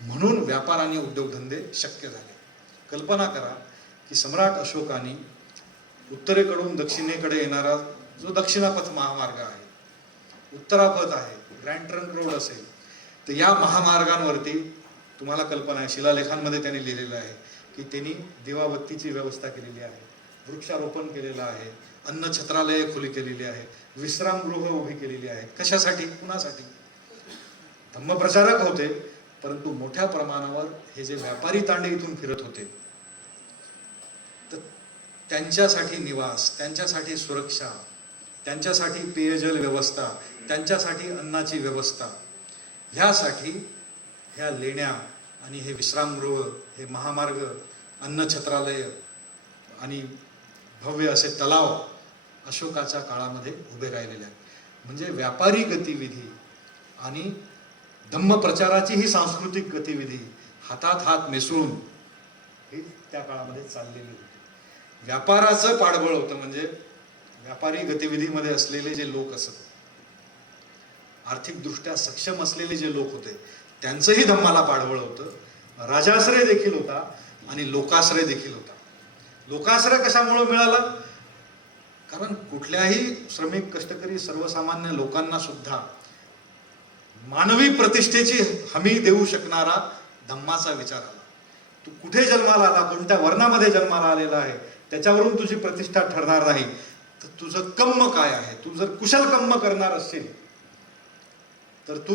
म्हणून व्यापार आणि उद्योगधंदे शक्य झाले. कल्पना करा की सम्राट अशोकाने उत्तरेकडून दक्षिणेकडे येणारा जो दक्षिणापथ महामार्ग आहे, उत्तरापथ आहे, ग्रँड ट्रंक रोड असेल, तर या महामार्गांवरती तुम्हाला कल्पना आहे, शिलालेखांमध्ये त्यांनी लिहिलेलं आहे की त्यांनी दिवाबत्तीची व्यवस्था केलेली आहे, वृक्षारोपण केलेलं आहे, अन्न छत्रालये खुली केलेली आहे, विश्रामगृह उभी केलेली आहेत. कशासाठी? कुणासाठी? धम्मप्रचारक होते, परंतु मोठ्या प्रमाणावर हे जे व्यापारी तांडे इथून फिरत होते, तर त्यांच्यासाठी निवास, त्यांच्यासाठी सुरक्षा, त्यांच्यासाठी पेयजल व्यवस्था, त्यांच्यासाठी अन्नाची व्यवस्था, ह्यासाठी ह्या लेण्या आणि हे विश्रामगृह, हे महामार्ग, अन्न छत्रालय आणि भव्य असे तलाव अशोकाच्या काळामध्ये उभे राहिलेले आहेत. म्हणजे व्यापारी गतिविधी आणि धम्मप्रचाराची ही सांस्कृतिक गतिविधी हातात हात मिसळून ही त्या काळामध्ये चाललेली होती. व्यापाराचं पाठबळ होतं, म्हणजे व्यापारी गतिविधीमध्ये असलेले जे लोक असत, आर्थिकदृष्ट्या सक्षम असलेले जे लोक होते, त्यांचंही धम्माला पाठबळ होतं. राजाश्रय देखील होता आणि लोकाश्रय देखील होता. लोकाश्रय कशामुळे मिळाला? कारण कुठल्याही श्रमिक, कष्टकरी, सर्वसामान्य लोकांना सुद्धा मानवी प्रतिष्ठेची हमी देऊ शकणारा धम्माचा विचार आला. तू कुठे जन्माला आला, कोणत्या वर्णामध्ये जन्माला आलेला आहे, त्याच्यावरून तुझी प्रतिष्ठा ठरणार नाही. तर तुझं कर्म काय आहे? तू जर कुशल कर्म करणार असशील तर तू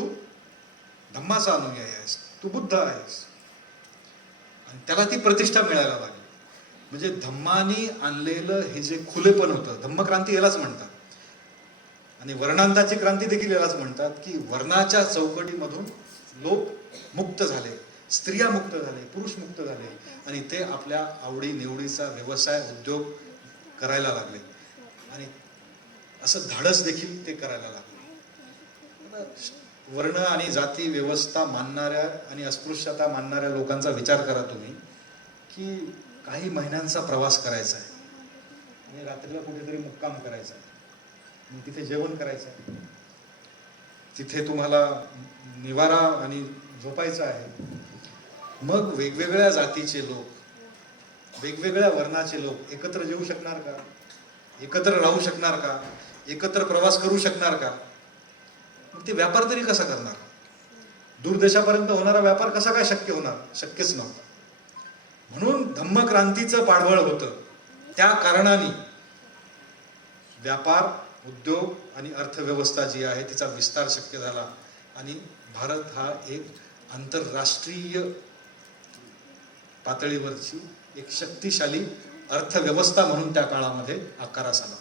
धम्माचा अनुयायी आहेस, तू बुद्ध आहेस. आणि त्याला ती प्रतिष्ठा मिळायला लागली. म्हणजे धम्मानी आणलेलं हे जे खुलेपण होतं, धम्मक्रांती यालाच म्हणतात. आणि वर्णांताची क्रांती देखील यालाच म्हणतात की वर्णाच्या चौकटीमधून लोक मुक्त झाले, स्त्रिया मुक्त झाले, पुरुष मुक्त झाले आणि ते आपल्या आवडी निवडीचा व्यवसाय, उद्योग करायला लागले. आणि असं धाडस देखील ते करायला लागले. वर्ण आणि जाती व्यवस्था मानणाऱ्या आणि अस्पृश्यता मानणाऱ्या लोकांचा विचार करा तुम्ही, की काही महिन्यांचा प्रवास करायचा आहे आणि रात्रीला कुठेतरी मुक्काम करायचा आहे, तिथे जेवण करायचं आहे, तिथे तुम्हाला निवारा आणि झोपायचं आहे. मग वेगवेगळ्या जातीचे लोक, वेगवेगळ्या वर्णाचे लोक एकत्र जेवू शकणार का? एकत्र राहू शकणार का? एकत्र प्रवास करू शकणार का? मग ते व्यापार तरी कसा करणार? दूरदेशापर्यंत होणारा व्यापार कसा काय शक्य होणार? शक्यच नव्हता. म्हणून धम्मक्रांतीचं पाठबळ होतं. त्या कारणाने व्यापार, उद्योग आणि अर्थव्यवस्था जी आहे तिचा विस्तार शक्य झाला आणि भारत हा एक आंतरराष्ट्रीय पातळीवरची एक शक्तिशाली अर्थव्यवस्था म्हणून त्या काळामध्ये आकारास आला.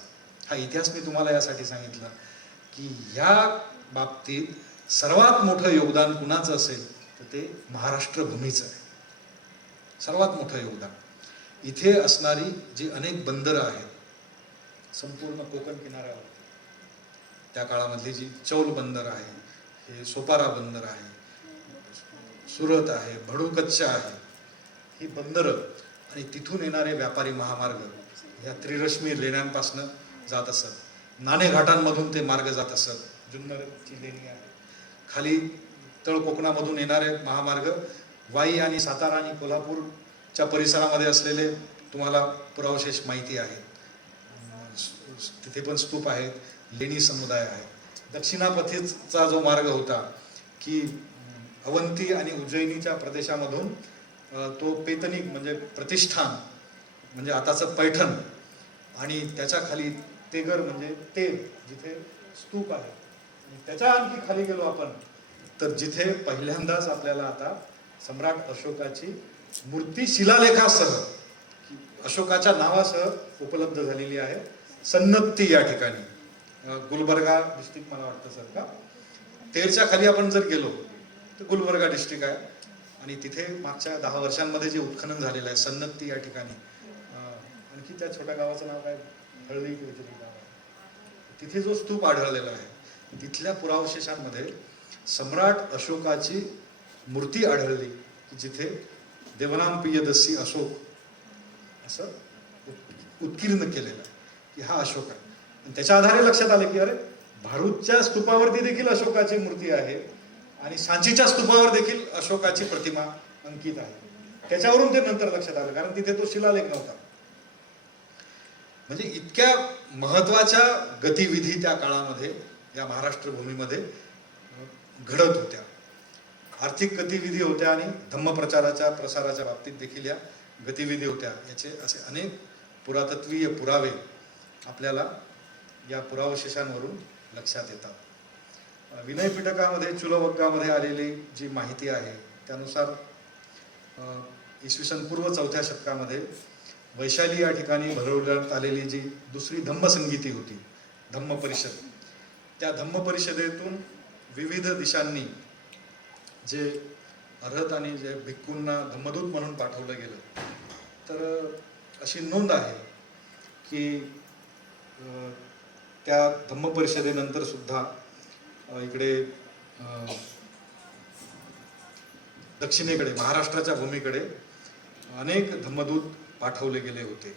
हा इतिहास मी तुम्हाला यासाठी सांगितला की या बाबतीत सर्वात मोठं योगदान कुणाचं असेल तर ते महाराष्ट्र भूमीचं आहे. सर्वात मोठं योगदान. इथे असणारी जी अनेक बंदरं आहेत संपूर्ण कोकण किनाऱ्यावर, त्या काळामधली जी चौल बंदर आहे, हे सोपारा बंदर आहे, सुरत आहे, भडूकच्चा आहे, ही बंदरं आणि तिथून येणारे व्यापारी महामार्ग ह्या त्रिरश्मी लेण्यांपासून जात असत. नाणेघाटांमधून ते मार्ग जात असत. जुन्नरची लेणी आहे, खाली तळ कोकणामधून येणारे महामार्ग वाई आणि सातारा आणि कोल्हापूरच्या परिसरामध्ये असलेले तुम्हाला पुरावशेष माहिती आहे. तिथे पण स्तूप आहेत, लेणी समुदाय आहे. दक्षिणापथीचा जो मार्ग होता की अवंती आणि उज्जैनीच्या प्रदेशामधून तो पेतनिक म्हणजे प्रतिष्ठान म्हणजे आताचं पैठण आणि त्याच्या खाली तेगर म्हणजे तेर जिथे स्तूप आहे. त्याच्या आणखी खाली गेलो आपण तर जिथे पहिल्यांदाच आपल्याला आता सम्राट अशोकाची मूर्ती शिलालेखासह अशोकाच्या नावासह उपलब्ध झालेली आहे सन्नत्ती या ठिकाणी, गुलबर्गा डिस्ट्रिक्ट मला वाटतं सर का. तेरच्या खाली आपण जर गेलो तर गुलबर्गा डिस्ट्रिक्ट आहे आणि तिथे मागच्या 10 वर्षांमध्ये जे उत्खनन झालेलं आहे सन्नत्ती या ठिकाणी, आणखी त्या छोट्या गावाचं नाव काय, हळदी गाव आहे, तिथे जो स्तूप आढळलेला आहे तिथल्या पुरावशेषांमध्ये सम्राट अशोकाची मूर्ती आढळली की जिथे देवनाम पियदस्सी अशोक असं उत्कीर्ण केलेलं आहे की हा अशोक आहे. आणि त्याच्या आधारे लक्षात आले की अरे भारूचच्या स्तूपावरती देखील अशोकाची मूर्ती आहे आणि सांचीच्या स्तूपावर देखील अशोकाची प्रतिमा अंकित आहे. त्याच्यावरून ते नंतर लक्षात आलं कारण तिथे तो शिलालेख नव्हता. म्हणजे इतक्या महत्वाच्या गतिविधी त्या काळामध्ये या महाराष्ट्र भूमीमध्ये घडत होत्या. आर्थिक गतिविधी होत्या आणि धम्मप्रचाराच्या प्रसाराच्या बाबतीत देखील या गतिविधी होत्या. याचे असे अनेक पुरातत्वीय पुरावे आपल्याला या पुरावशेषांवरून लक्षात येतात. विनय पिटकामध्ये चुलवग्गामध्ये आलेली जी माहिती आहे त्यानुसार इसवी सन पूर्व 4थ्या शतकामध्ये वैशाली या ठिकाणी भरवण्यात आलेली जी दुसरी धम्मसंगीती होती, धम्म परिषद, त्या धम्म परिषदेतून विविध दिशांनी जे अर्हत आणि जे भिक्खूंना धम्मदूत म्हणून पाठवलं गेलं. तर अशी नोंद आहे की त्या धम्म परिषदेनंतर सुद्धा इकडे दक्षिणेकडे महाराष्ट्राच्या भूमीकडे अनेक धम्मदूत पाठवले गेले होते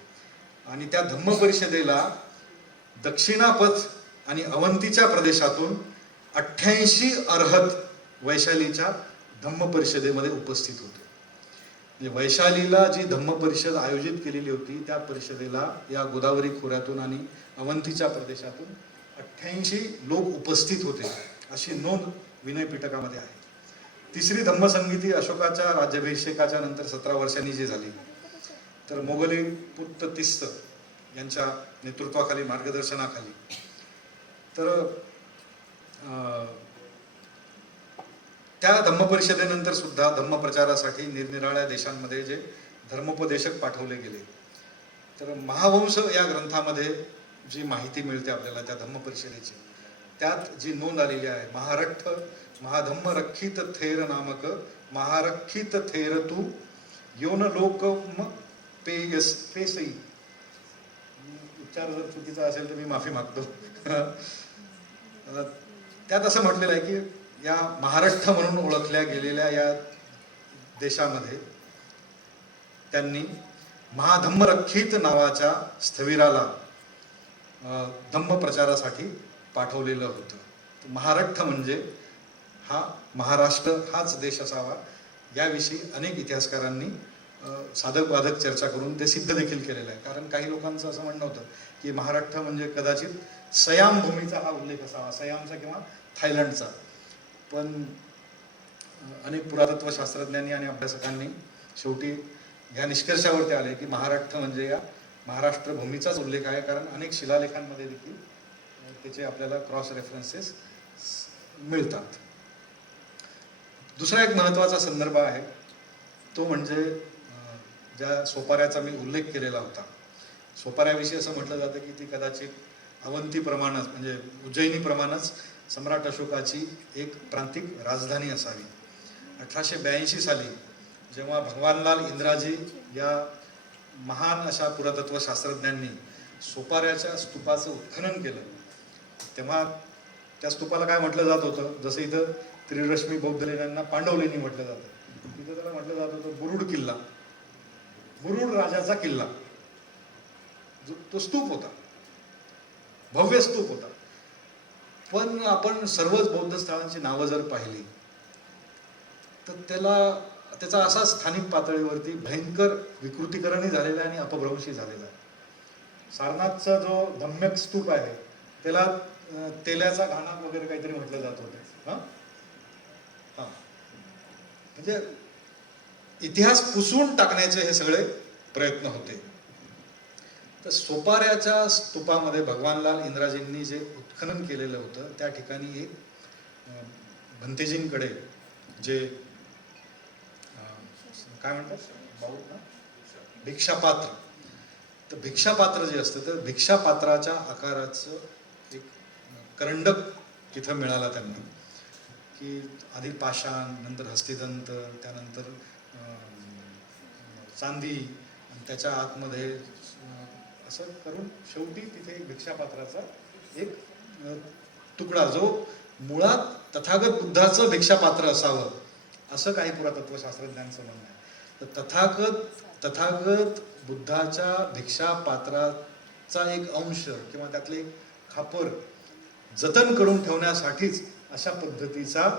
आणि त्या धम्म परिषदेला दक्षिणापथ आणि अवंतीच्या प्रदेशातून 88 अर्हत वैशालीच्या धम्म परिषदेमध्ये उपस्थित होते. म्हणजे वैशालीला जी धम्म परिषद आयोजित केलेली होती त्या परिषदेला या गोदावरी खोऱ्यातून आणि अवंतीच्या प्रदेशातून 88 लोक उपस्थित होते अशी नोंद विनय पिटकामध्ये आहे. तिसरी धम्मसंगीती अशोकाच्या राज्याभिषेकाच्या नंतर 17 वर्षांनी जी झाली तर मोगली पुत्त तिस्त यांच्या नेतृत्वाखाली मार्गदर्शनाखाली तर त्या धम्म परिषदेनंतर सुद्धा धम्म प्रचारासाठी निरनिराळ्या देशांमध्ये जे धर्मोपदेशक पाठवले गेले. तर महावंश या ग्रंथामध्ये जी माहिती मिळते आपल्याला त्या धम्म परिषदेची त्यात जी नोंद आलेली आहे महारठ्ठ महाधम्म रक्षित थेर नामक महारक्षित थेर तू योन लोक पेसई. उच्चार जर चुकीचा असेल तर मी माफी मागतो. त्यात असं म्हटलेलं आहे की या महाराष्ट्र म्हणून ओळखल्या गेलेल्या या देशामध्ये त्यांनी महाधम्मरक्षित नावाच्या स्थविराला धम्म प्रचारासाठी पाठवलेलं होतं. महाराष्ट्र म्हणजे हा महाराष्ट्र हाच देश असावा याविषयी अनेक इतिहासकारांनी साधक बाधक चर्चा करून ते सिद्ध देखील केलेलं आहे. कारण काही लोकांचं असं म्हणणं होतं की महाराष्ट्र म्हणजे कदाचित सयाम भूमीचा हा उल्लेख असावा, सयामचा किंवा थायलंडचा. पण अनेक पुरातत्व शास्त्रज्ञांनी आणि अभ्यासकांनी शेवटी ह्या निष्कर्षावरती आले की महाराष्ट्र म्हणजे या महाराष्ट्र भूमीचाच उल्लेख आहे. कारण अनेक शिलालेखांमध्ये देखील त्याचे आपल्याला क्रॉस रेफरन्सेस मिळतात. दुसरा एक महत्त्वाचा संदर्भ आहे तो म्हणजे ज्या सोपाऱ्याचा मी उल्लेख केलेला होता. सोपाऱ्याविषयी असं म्हटलं जातं की ती कदाचित अवंतीप्रमाणेच म्हणजे उज्जैनीप्रमाणेच सम्राट अशोकाची एक प्रांतिक राजधानी असावी. 1882 साली जेव्हा भगवानलाल इंद्राजी या महान अशा पुरातत्व शास्त्रज्ञांनी सोपाऱ्याच्या स्तूपाचं उत्खनन केलं, तेव्हा त्या स्तूपाला काय म्हटलं जात होतं, जसं इथं त्रिरश्मी बौद्ध लेण्यांना पांडवलेणी म्हटलं जातं, तिथं त्याला म्हटलं जात होतं बुरुड किल्ला, बुरुड राजाचा किल्ला. तो स्तूप होता, भव्य स्तूप होता. पण आपण सर्वच बौद्ध स्थळांची नावं जर पाहिली तर त्याचा असा स्थानिक पातळीवरती भयंकर विकृतीकरणही झालेला आहे आणि अपभ्रंशी झालेला आहे. सारनाथचा जो धम्यक स्तूप आहे त्याला तेल्याचा घाणा वगैरे काहीतरी म्हटलं जात होतं. म्हणजे इतिहास पुसून टाकण्याचे हे सगळे प्रयत्न होते. तर सोपाऱ्याच्या स्तूपामध्ये भगवानलाल इंद्राजींनी जे उत्खनन केलेलं होतं त्या ठिकाणी एक भंतेजींकडे जे काय म्हणतात भिक्षापात्र, तर भिक्षापात्र जे असतं तर भिक्षापात्राच्या आकाराचं एक करंडक तिथं मिळाला त्यांना, की आधी पाषाण, नंतर हस्तिदंत, त्यानंतर चांदी, आणि त्याच्या आतमध्ये असं करून शेवटी तिथे एक भिक्षापात्राचा एक तुकडा, जो मुळात तथागत बुद्धाचं भिक्षापात्र असावं असं काही पुरातत्व शास्त्रज्ञांचं म्हणणं आहे. तर तथागत बुद्धाच्या भिक्षापात्राचा एक अंश किंवा त्यातले एक खापर जतन करून ठेवण्यासाठीच अशा पद्धतीचा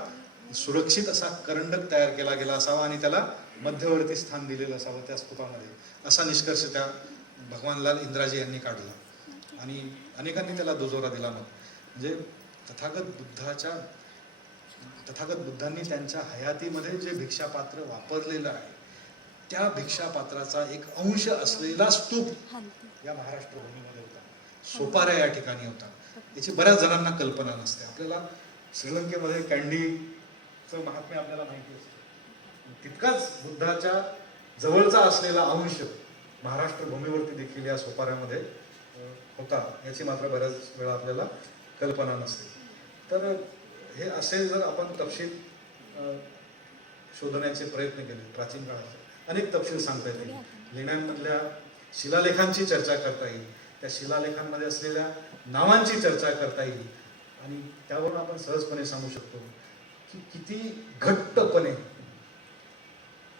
सुरक्षित असा करंडक तयार केला गेला असावा आणि त्याला मध्यवर्ती स्थान दिलेलं असावं त्या स्तूपामध्ये, असा निष्कर्ष त्या भगवानलाल इंद्राजी यांनी काढला. आणि अनेकांनी त्याला दुजोरा दिला. मग म्हणजे तथागत बुद्धांनी त्यांच्या हयातीमध्ये जे भिक्षापात्र वापरलेलं आहे त्या भिक्षापात्राचा एक अंश असलेला स्तूप या महाराष्ट्र भूमीमध्ये होता, सोपारा या ठिकाणी होता. याची बऱ्याच जणांना कल्पना नसते. आपल्याला श्रीलंकेमध्ये कॅन्डीचं महात्म्य आपल्याला माहिती असतं, तितकाच बुद्धाच्या जवळचा असलेला अंश महाराष्ट्र भूमीवरती देखील या सोपाऱ्यामध्ये होता, याची मात्र बऱ्याच वेळा आपल्याला कल्पना नसते. तर हे असे जर आपण तपशील शोधण्याचे प्रयत्न केले, प्राचीन काळाचे अनेक तपशील सांगता येतील. लेण्यांमधल्या शिलालेखांची चर्चा करता येईल, त्या शिलालेखांमध्ये असलेल्या नावांची चर्चा करता येईल, आणि त्यावरून आपण सहजपणे सांगू शकतो की किती घट्टपणे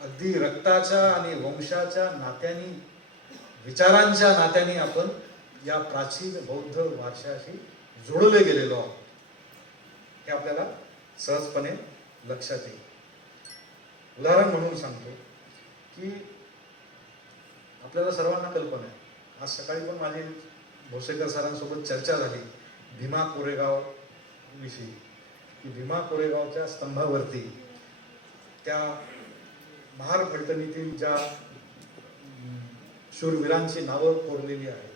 अगदी रक्ताच्या आणि वंशाच्या नात्याने, विचारांच्या नात्याने आपण या प्राचीन बौद्ध वारशाशी जोडले गेलेलो आहोत, हे आपल्याला सहजपणे लक्षात येईल. उदाहरण म्हणून सांगतो की आपल्याला सर्वांना कल्पना आहे, आज सकाळी पण माझी भोसेकर सरांसोबत चर्चा झाली भीमा कोरेगाव विषयी, की भीमा कोरेगावच्या स्तंभावरती त्या महार फलटणीतील ज्या शूरवीरांची नावं कोरलेली आहेत,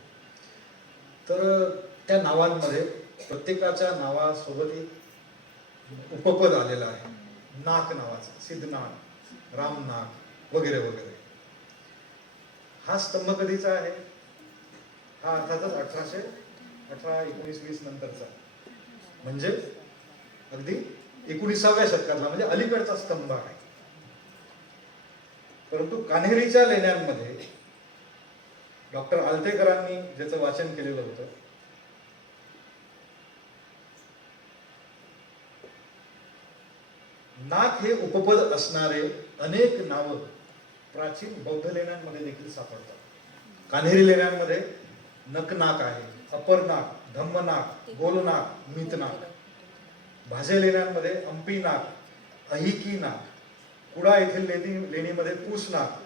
तर त्या नावांमध्ये प्रत्येकाच्या नावासोबत एक उपपद आलेलं आहे, नाक नावाचं, सिद्धनाक, रामनाक वगैरे वगैरे. हा स्तंभ कधीचा आहे? हा अर्थातच 1818-19-20 नंतरचा, म्हणजे अगदी 19व्या शतकातला, म्हणजे अलीकडचा स्तंभ आहे. परंतु कान्हेरीच्या लेण्यांमध्ये डॉक्टर आलतेकरांनी ज्याचं वाचन केलेलं होतं, नाक हे उपपद असणारे अनेक नावं प्राचीन बौद्ध लेण्यांमध्ये देखील सापडतात. कान्हेरी लेण्यांमध्ये नकनाक आहे, अपरनाक, धम्मनाक, गोलनाक, मितनाक. भाजे लेण्यांमध्ये अंपीनाक, अहिकीनाक. कुडा येथील लेणीमध्ये पूसनाक,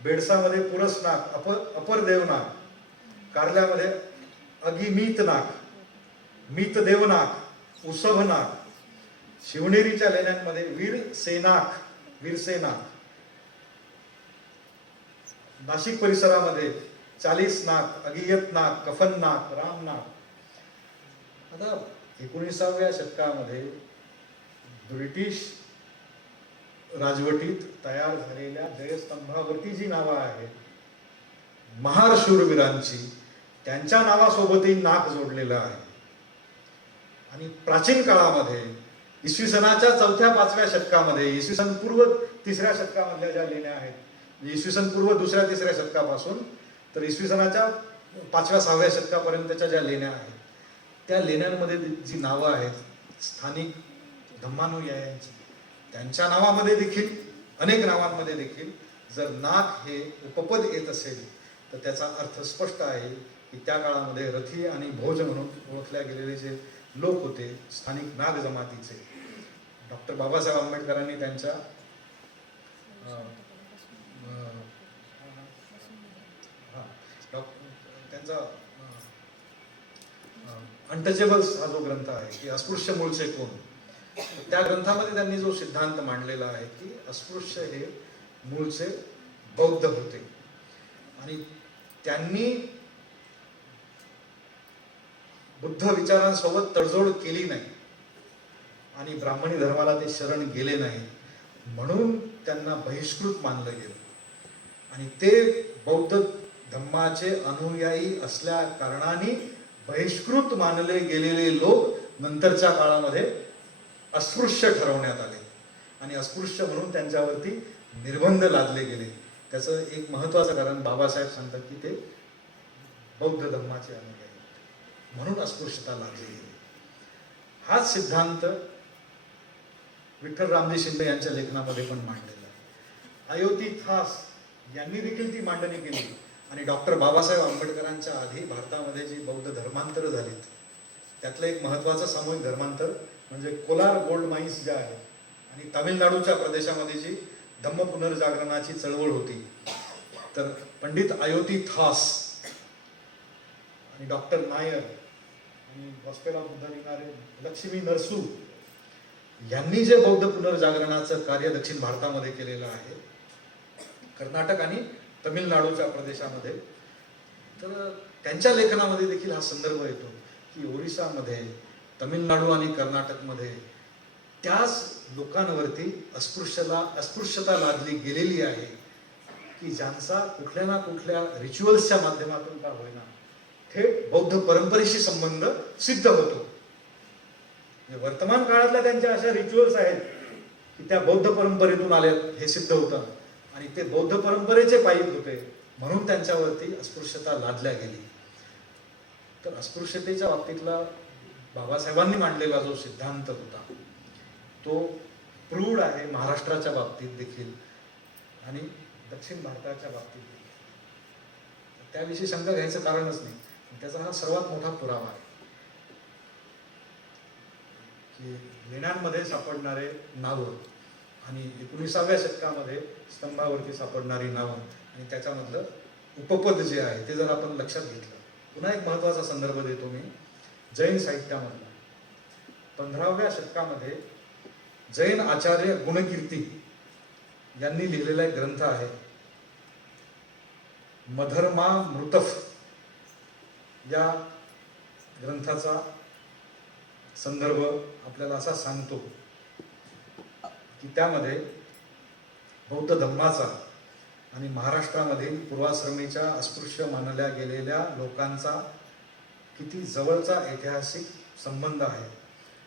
बेडसामध्ये पुरसनाक, अपर कारल्यामध्ये अगिमीतनाक, मीतदेवनाक, उसभनाक. शिवनेरीच्या लेण्यांमध्ये वीरसेनाक. नाशिक परिसरामध्ये 40 नाक, अगियतनाक, कफननाक, रामनाक. आता 19व्या शतकामध्ये ब्रिटिश राजवटीत तयार झालेल्या जयस्तंभावरती जी नावं आहेत महार शूरवीरांची, त्यांच्या नावासोबतही नाक जोडलेलं आहे. आणि प्राचीन काळामध्ये इसवी सनाच्या 4थ्या-5व्या शतकामध्ये, इसवी सन पूर्व तिसऱ्या शतकामधल्या ज्या लेण्या आहेत, म्हणजे इसवी सन पूर्व दुसऱ्या तिसऱ्या शतकापासून तर इसवी सनाच्या 5व्या 6व्या शतकापर्यंतच्या ज्या लेण्या आहेत, त्या लेण्यांमध्ये जी नावं आहेत स्थानिक धम्मानुयायांची, त्यांच्या नावामध्ये देखील, अनेक नावांमध्ये देखील जर नाग हे उपपद येत असेल तर त्याचा अर्थ स्पष्ट आहे की त्या काळामध्ये रथी आणि भोज म्हणून ओळखल्या गेलेले जे लोक होते स्थानिक नाग जमातीचे, डॉक्टर बाबासाहेब आंबेडकरांनी त्यांच्या त्यांचा अनटचेबल्स हा जो ग्रंथ आहे की अस्पृश्य मूळचे कोण, त्या ग्रंथामध्ये त्यांनी जो सिद्धांत मांडलेला आहे की अस्पृश्य हे मूळचे बौद्ध होते आणि त्यांनी बुद्ध विचारांसोबत तडजोड केली नाही आणि ब्राह्मणी धर्माला ते शरण गेले नाही, म्हणून त्यांना बहिष्कृत मानलं गेलं आणि ते बौद्ध धम्माचे अनुयायी असल्या कारणाने बहिष्कृत मानले गेलेले लोक नंतरच्या काळामध्ये अस्पृश्य ठरवण्यात आले आणि अस्पृश्य म्हणून त्यांच्यावरती निर्बंध लादले गेले. त्याचं एक महत्त्वाचं कारण बाबासाहेब सांगतात की ते बौद्ध धम्माचे अनुयायी म्हणून अस्पृश्यता लादली गेली. हाच सिद्धांत विठ्ठल रामजी शिंदे यांच्या लेखनामध्ये पण मांडलेला आहे. अयोती थास यांनी देखील ती मांडणी केली आणि डॉक्टर बाबासाहेब आंबेडकरांच्या आधी भारतामध्ये जी बौद्ध धर्मांतर झालीत त्यातलं एक महत्त्वाचं सामूहिक धर्मांतर म्हणजे कोलार गोल्ड माइन्स ज्या आहेत आणि तामिळनाडूच्या प्रदेशामध्ये जी धम्म पुनर्जागरणाची चळवळ होती, तर पंडित अयोती थास आणि डॉक्टर नायर आणि गॉस्पेल ऑफ बुद्ध लिहिणारे लक्ष्मी नरसू यांनी जे बौद्ध पुनर्जागरणाचं कार्य दक्षिण भारतामध्ये केलेलं आहे, कर्नाटक आणि तमिळनाडूच्या प्रदेशामध्ये, तर त्यांच्या लेखनामध्ये देखील हा संदर्भ येतो की ओरिसामध्ये, तमिळनाडू आणि कर्नाटकमध्ये त्याच लोकांवरती अस्पृश्यता लादली गेलेली आहे की ज्यांचा कुठल्या ना कुठल्या रिच्युअल्सच्या माध्यमातून का होईना थेट बौद्ध परंपरेशी संबंध सिद्ध होतो. वर्तमान काळातल्या त्यांच्या अशा रिच्युअल्स आहेत की त्या बौद्ध परंपरेतून आल्या हे सिद्ध होतं आणि ते बौद्ध परंपरेचे पायी होते म्हणून त्यांच्यावरती अस्पृश्यता लादल्या गेली. तर अस्पृश्यतेच्या बाबतीतला बाबासाहेबांनी मांडलेला जो सिद्धांत होता तो प्रूढ आहे महाराष्ट्राच्या बाबतीत देखील आणि दक्षिण भारताच्या बाबतीत देखील. त्याविषयी शंका घ्यायचं कारणच नाही. त्याचा हा सर्वात मोठा पुरावा आहे की लेण्यांमध्ये सापडणारे नावं आणि 19व्या शतकामध्ये स्तंभावरती सापडणारी नावं आणि त्याच्यामधलं उपपद जे आहे ते जर आपण लक्षात घेतलं. पुन्हा एक महत्त्वाचा संदर्भ देतो मी जैन साहित्यामधला. 15व्या शतकामध्ये जैन आचार्य गुणकीर्ती यांनी लिहिलेला एक ग्रंथ आहे मधर्मा मृतफ. या ग्रंथाचा संदर्भ आपल्याला असा सांगतो की त्यामध्ये बौद्ध धम्माचा आणि महाराष्ट्रामधील पूर्वाश्रमीच्या अस्पृश्य मानल्या गेलेल्या लोकांचा किती जवळचा ऐतिहासिक संबंध आहे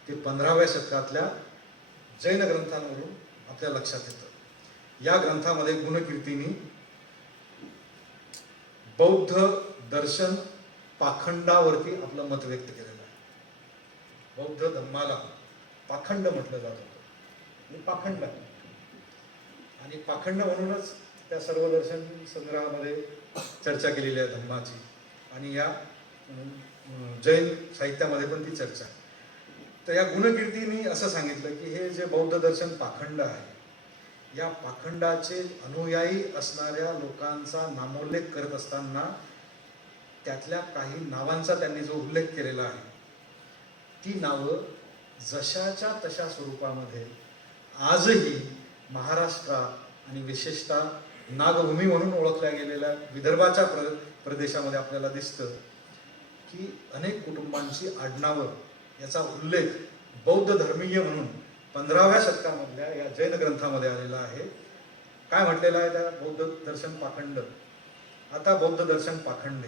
ते 15व्या शतकातल्या जैन ग्रंथांवरून आपल्या लक्षात येतं. या ग्रंथामध्ये गुणकीर्तीनी बौद्ध दर्शन पाखंडावरती आपलं मत व्यक्त केलेलं आहे. बौद्ध धम्माला पाखंड म्हटलं जात होतं, पाखंड आणि पाखंड म्हणूनच त्या सर्व दर्शन संग्रहामध्ये चर्चा केलेली आहे धम्माची आणि या जैन साहित्यामध्ये पण ती चर्चा. तर या गुणकीर्तीनी असं सांगितलं की हे जे बौद्ध दर्शन पाखंड आहे या पाखंडाचे अनुयायी असणाऱ्या लोकांचा नामोल्लेख करत असताना त्यातल्या काही नावांचा त्यांनी जो उल्लेख केलेला आहे ती नावं जशाच्या तशा स्वरूपामध्ये आजही महाराष्ट्रात आणि विशेषतः नागभूमी म्हणून ओळखल्या गेलेल्या विदर्भाच्या प्रदेशामध्ये आपल्याला दिसतं की अनेक कुटुंबांची आडनावं याचा उल्लेख बौद्ध धर्मीय म्हणून 15व्या शतकामधल्या या जैन ग्रंथामध्ये आलेला आहे. काय म्हटलेलं आहे त्या बौद्ध दर्शन पाखंड. आता बौद्ध दर्शन पाखंडे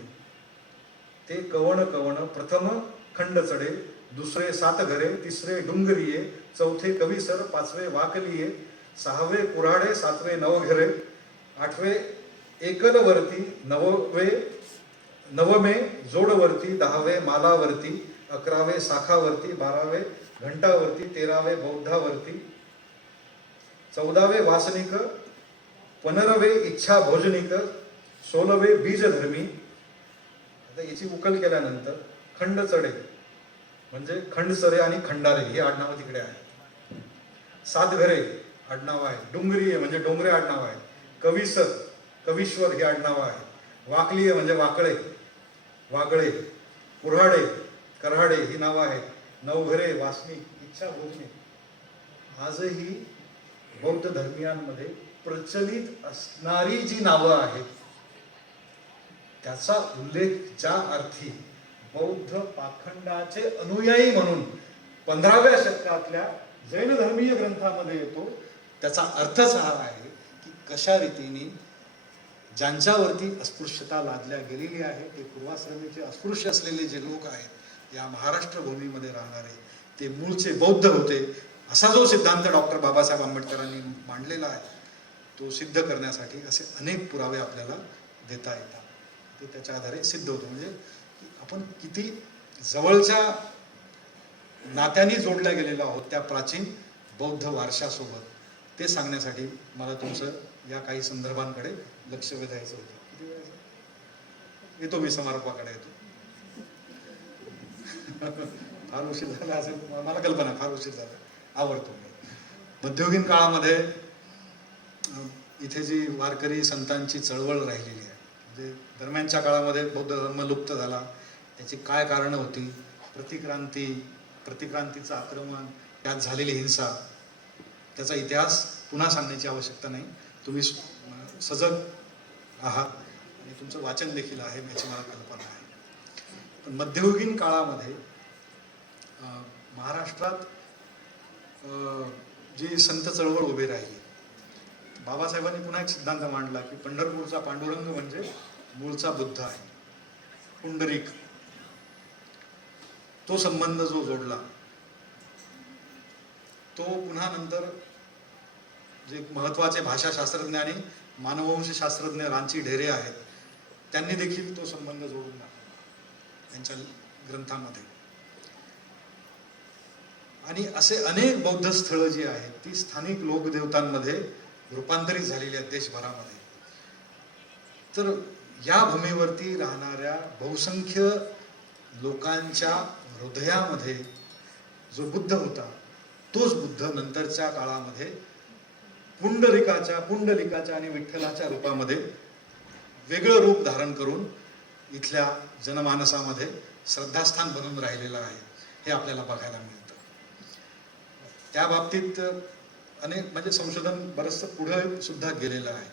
ते कवण कवण प्रथम खंड चढे, दुसरे सात घरे, तिसरे डुंगरिये, चौथे कविसर, पाचवे वाकलिये, 6वे कुऱ्हाडे, 7वे नवघरे, 8वे एकलवरती, 9वे जोडवरती, 10वे मालावरती, 11वे साखावरती, 12वे घंटावरती, 13वे बौद्धावरती, 14वे वासनिक, 15वे इच्छा भोजनिक, 16वे बीजधर्मी. आता याची उकल केल्यानंतर खंड चढे म्हणजे खंडसरे आणि खंडारे ही आडनावं तिकडे आहे. सातघरे आडनाव आहे. डोंगरीये म्हणजे डोंगरे आडनाव आहे. कविसर, कवीश्वर ही आडनाव आहे. वाकलीये म्हणजे वाकळे, वागळे. कुऱ्हाडे, कराडे ही नावं आहेत. नवघरे, वासनिक, इच्छा भोजनिक. आजही बौद्ध धर्मियांमध्ये प्रचलित असणारी जी नावं आहेत त्याचा उल्लेख ज्या अर्थी बौद्ध पाखंडाचे अनुयायी म्हणून 15व्या शतकातल्या जैन धर्मीय ग्रंथामध्ये येतो, त्याचा अर्थच हा आहे की कशा रीतीने ज्यांच्यावरती अस्पृश्यता लादल्या गेलेली आहे, ते पूर्वाश्रमीचे अस्पृश्य असलेले जे लोक आहेत या महाराष्ट्र भूमीमध्ये राहणारे, ते मूळचे बौद्ध होते. असा जो सिद्धांत डॉक्टर बाबासाहेब आंबेडकरांनी मांडलेला आहे तो सिद्ध करण्यासाठी असे अनेक पुरावे आपल्याला देता येतात. ते त्याच्या आधारे सिद्ध होतं. म्हणजे आपण किती जवळच्या नात्याने जोडल्या गेलेलो आहोत त्या प्राचीन बौद्ध वारशासोबत, ते सांगण्यासाठी मला तुमचं या काही संदर्भांकडे लक्ष वेधायचं होतं. किती वेळ येतो मी समारोपाकडे येतो. फार उशीर झाला असेल, मला कल्पना फार उशीर झाला, आवडतो मी. मध्ययुगीन काळामध्ये इथे जी वारकरी संतांची चळवळ राहिलेली आहे, म्हणजे दरम्यानच्या काळामध्ये बौद्ध धर्म लुप्त झाला, त्याची काय कारणं होती, प्रतिक्रांतीचं आक्रमण, त्यात झालेली हिंसा, त्याचा इतिहास पुन्हा सांगण्याची आवश्यकता नाही. तुम्ही सजग आहात आणि तुमचं वाचन देखील आहे याची मला कल्पना आहे. पण मध्ययुगीन काळामध्ये महाराष्ट्रात जी संत चळवळ उभी राहिली, बाबासाहेबांनी पुन्हा एक सिद्धांत मांडला की पंढरपूरचा पांडुरंग म्हणजे मूळचा बुद्ध आहे, पुंडरीक. तो संबंध जो जोडला तो पुन्हा नंतर जे महत्वाचे भाषाशास्त्रज्ञ आणि मानववंश शास्त्रज्ञ रांची ढेरे आहेत त्यांनी देखील तो संबंध जोडून दाखवला त्यांच्या ग्रंथामध्ये. आणि असे अनेक बौद्ध स्थळं जी आहेत ती स्थानिक लोकदेवतांमध्ये रूपांतरित झालेली आहेत देशभरामध्ये. तर या भूमीवरती राहणाऱ्या बहुसंख्य लोकांच्या हृदयामध्ये जो बुद्ध होता तोच बुद्ध नंतरच्या काळामध्ये पुंडलिकाच्या आणि विठ्ठलाच्या रूपामध्ये वेगळं रूप धारण करून इथल्या जनमानसामध्ये श्रद्धास्थान बनून राहिलेलं आहे, हे आपल्याला बघायला मिळतं. त्या बाबतीत अनेक म्हणजे संशोधन बरंचसं पुढे सुद्धा गेलेलं आहे.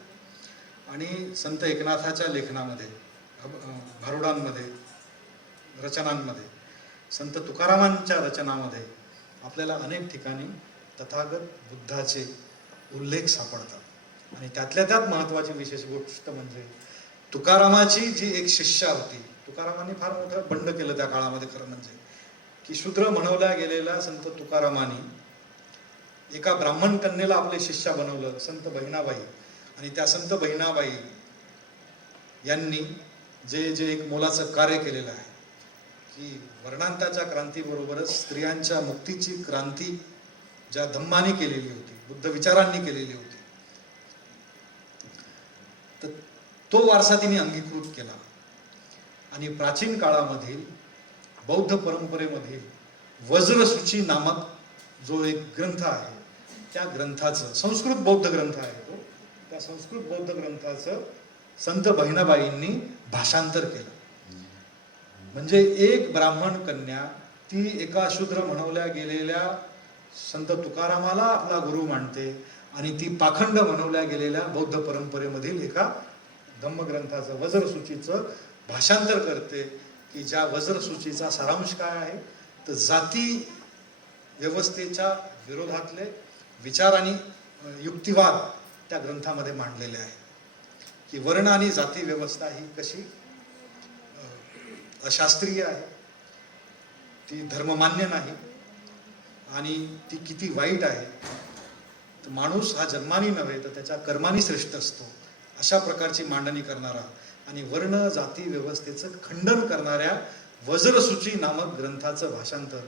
आणि संत एकनाथाच्या लेखनामध्ये, भारुडांमध्ये, रचनांमध्ये, संत तुकारामांच्या रचनामध्ये आपल्याला अनेक ठिकाणी तथागत बुद्धाचे उल्लेख सापडतात. आणि त्यातल्या त्यात महत्त्वाची विशेष गोष्ट म्हणजे तुकारामाची जी एक शिष्या होती, तुकारामांनी फार मोठं बंड केलं त्या काळामध्ये. खरं म्हणजे की शूद्र म्हणवल्या गेलेल्या संत तुकारामांनी एका ब्राह्मण कन्येला आपले शिष्या बनवलं, संत बहिणाबाई. आणि त्या संत बहिणाबाई यांनी जे एक मोलाचं कार्य केलेलं आहे की वर्णांताच्या क्रांतीबरोबरच स्त्रियांच्या मुक्तीची क्रांती ज्या धम्माने केलेली होती, बुद्ध विचारांनी केलेली होती, तर तो वारसा तिने अंगीकृत केला. आणि प्राचीन काळामधील बौद्ध परंपरेमधील वज्रसूची नामक जो एक ग्रंथ आहे त्या ग्रंथाचं, संस्कृत बौद्ध ग्रंथ आहे तो, त्या संस्कृत बौद्ध ग्रंथाचं संत बहिणाबाईंनी भाषांतर केलं. म्हणजे एक ब्राह्मण कन्या ती एका शूद्र म्हणवल्या गेलेल्या संत तुकारामाला आपला गुरु मानते आणि ती पाखंड म्हणवल्या गेलेल्या बौद्ध परंपरेमधील एका धम्मग्रंथाचं, वज्रसूचीचं भाषांतर करते. की ज्या वज्रसूचीचा सारांश काय आहे तर जाती व्यवस्थेच्या विरोधातले विचार आणि युक्तिवाद त्या ग्रंथामध्ये मांडलेले आहे. की वर्ण आणि जाती व्यवस्था ही कशी अशास्त्रीय आहे, ती धर्ममान्य नाही आणि ती किती वाईट आहे तर माणूस हा जन्मानी नव्हे तर त्याच्या कर्मानी श्रेष्ठ असतो, अशा प्रकारची मांडणी करणारा आणि वर्ण जाती व्यवस्थेचं खंडन करणाऱ्या वज्रसूची नामक ग्रंथाचं भाषांतर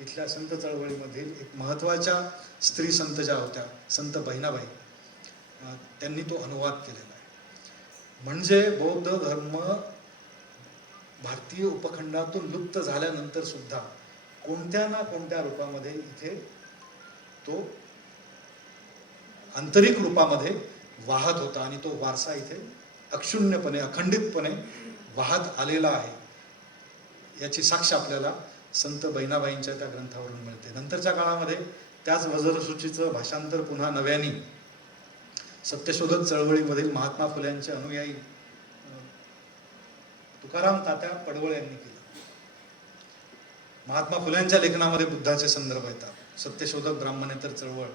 इथल्या संत चळवळीमधील एक महत्त्वाच्या स्त्री संत ज्या होत्या, संत बहिणाबाई, त्यांनी तो अनुवाद केलेला आहे. म्हणजे बौद्ध धर्म भारतीय उपखंडातून लुप्त झाल्यानंतर सुद्धा कोणत्या ना कोणत्या रूपामध्ये इथे तो आंतरिक रूपामध्ये वाहत होता आणि तो वारसा इथे अक्षुण्यपणे अखंडितपणे वाहत आलेला आहे, याची साक्ष आपल्याला संत बहिणाबाईंच्या त्या ग्रंथावरून मिळते. नंतरच्या काळामध्ये त्याच वज्रसूचीचं भाषांतर पुन्हा नव्याने सत्यशोधक चळवळीमधील महात्मा फुल्यांचे अनुयायी तुकाराम तात्या पडवळ यांनी केलं. महात्मा फुल्यांच्या लेखनामध्ये बुद्धाचे संदर्भ येतात. सत्यशोधक ब्राह्मणेतर चळवळ,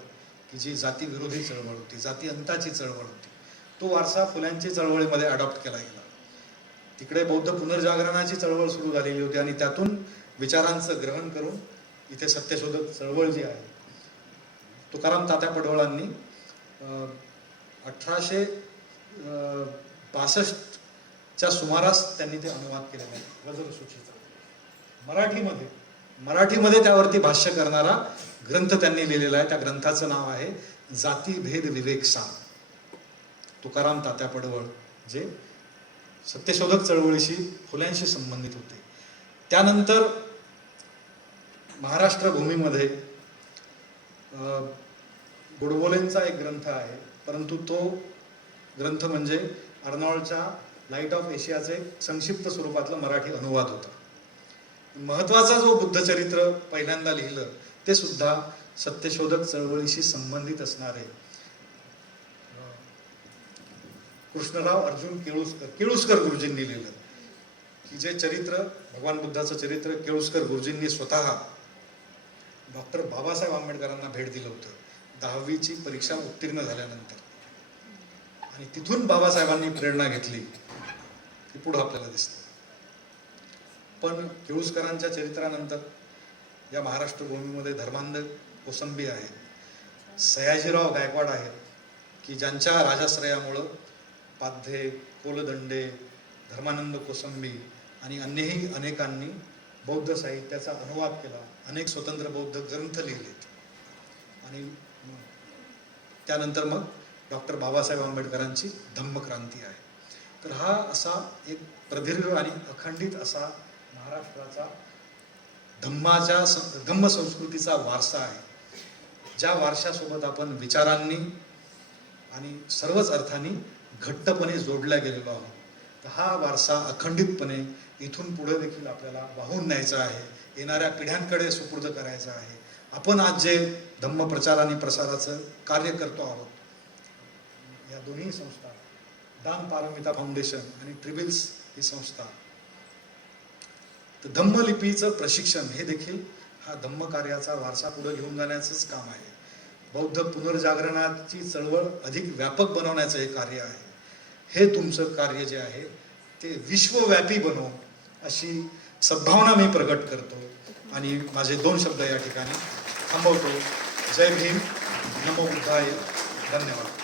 की जी जाती विरोधी चळवळ होती, जाती अंताची चळवळ होती, तो वारसा फुल्यांची चळवळीमध्ये अडॉप्ट केला गेला. तिकडे बौद्ध पुनर्जागरणाची चळवळ सुरू झालेली होती आणि त्यातून विचारांचं ग्रहण करून इथे सत्यशोधक चळवळ जी आहे, तुकाराम तात्या पडवळांनी 1865च्या सुमारास त्यांनी ते अनुवाद केलेला आहे वज्रसूचीचा. मराठीमध्ये त्यावरती भाष्य करणारा ग्रंथ त्यांनी लिहिलेला आहे. त्या ग्रंथाचं नाव आहे जातीभेद विवेक सार. तुकाराम तात्या पडवळ जे सत्यशोधक चळवळीशी फुल्यांशी संबंधित होते. त्यानंतर महाराष्ट्र भूमीमध्ये गोडबोलेंचा एक ग्रंथ आहे, परंतु तो ग्रंथ म्हणजे अर्नाळच्या लाईट ऑफ एशियाचे संक्षिप्त स्वरूपातला मराठी अनुवाद होता. महत्वाचा जो बुद्धचरित्र पहिल्यांदा लिहिलं ते सुद्धा सत्यशोधक चळवळीशी संबंधित असणारे कृष्णराव अर्जुन केळुस्कर गुरुजींनी लिहिलं, की जे चरित्र भगवान बुद्धाचं चरित्र केळुस्कर गुरुजींनी स्वतः डॉक्टर बाबासाहेब आंबेडकरांना भेट दिलं होतं 10वीची परीक्षा उत्तीर्ण झाल्यानंतर. आणि तिथून बाबासाहेबांनी प्रेरणा घेतली ती पुढं आपल्याला दिसतं. पण केळुस्करांच्या चरित्रानंतर या महाराष्ट्र भूमीमध्ये धर्मांध कोसंबी आहेत, सयाजीराव गायकवाड आहेत, की ज्यांच्या राजाश्रयामुळं पाध्ये, कोलदंडे, धर्मानंद कोसंबी आणि अन्यही अनेकांनी बौद्ध साहित्याचा अनुवाद केला, अनेक स्वतंत्र बौद्ध ग्रंथ लिहिलेत. आणि त्यानंतर मग डॉक्टर बाबासाहेब आंबेडकरांची धम्मक्रांती आहे. तर हा असा एक प्रदीर्घ आणि अखंडित असा महाराष्ट्राचा धम्म संस्कृतीचा वारसा आहे, ज्या वारशासोबत आपण विचारांनी आणि सर्वच अर्थांनी घट्टपणे जोडल्या गेलेलो आहोत. तर हा वारसा अखंडितपणे इथून पुढे देखील आपल्याला वाहून न्यायचा आहे, येणाऱ्या पिढ्यांकडे सुपूर्द करायचा आहे. आपण आज जे धम्म प्रचार आणि प्रसाराचं कार्य करतो आहोत, या दोन्ही संस्था, दान पारमिता फाउंडेशन आणि ट्रिबिल्स ही संस्था, तर धम्मलिपीचं प्रशिक्षण हे देखील हा धम्म कार्याचा वारसा पुढे घेऊन जाण्याचंच काम आहे. बौद्ध पुनर्जागरणाची चळवळ अधिक व्यापक बनवण्याचं हे कार्य आहे. हे तुमचं कार्य जे आहे ते विश्वव्यापी बनव अशी सद्भावना मी प्रकट करतो आणि माझे 2 शब्द या ठिकाणी थांबवतो. जय भीम, नमो बुद्धाय, धन्यवाद.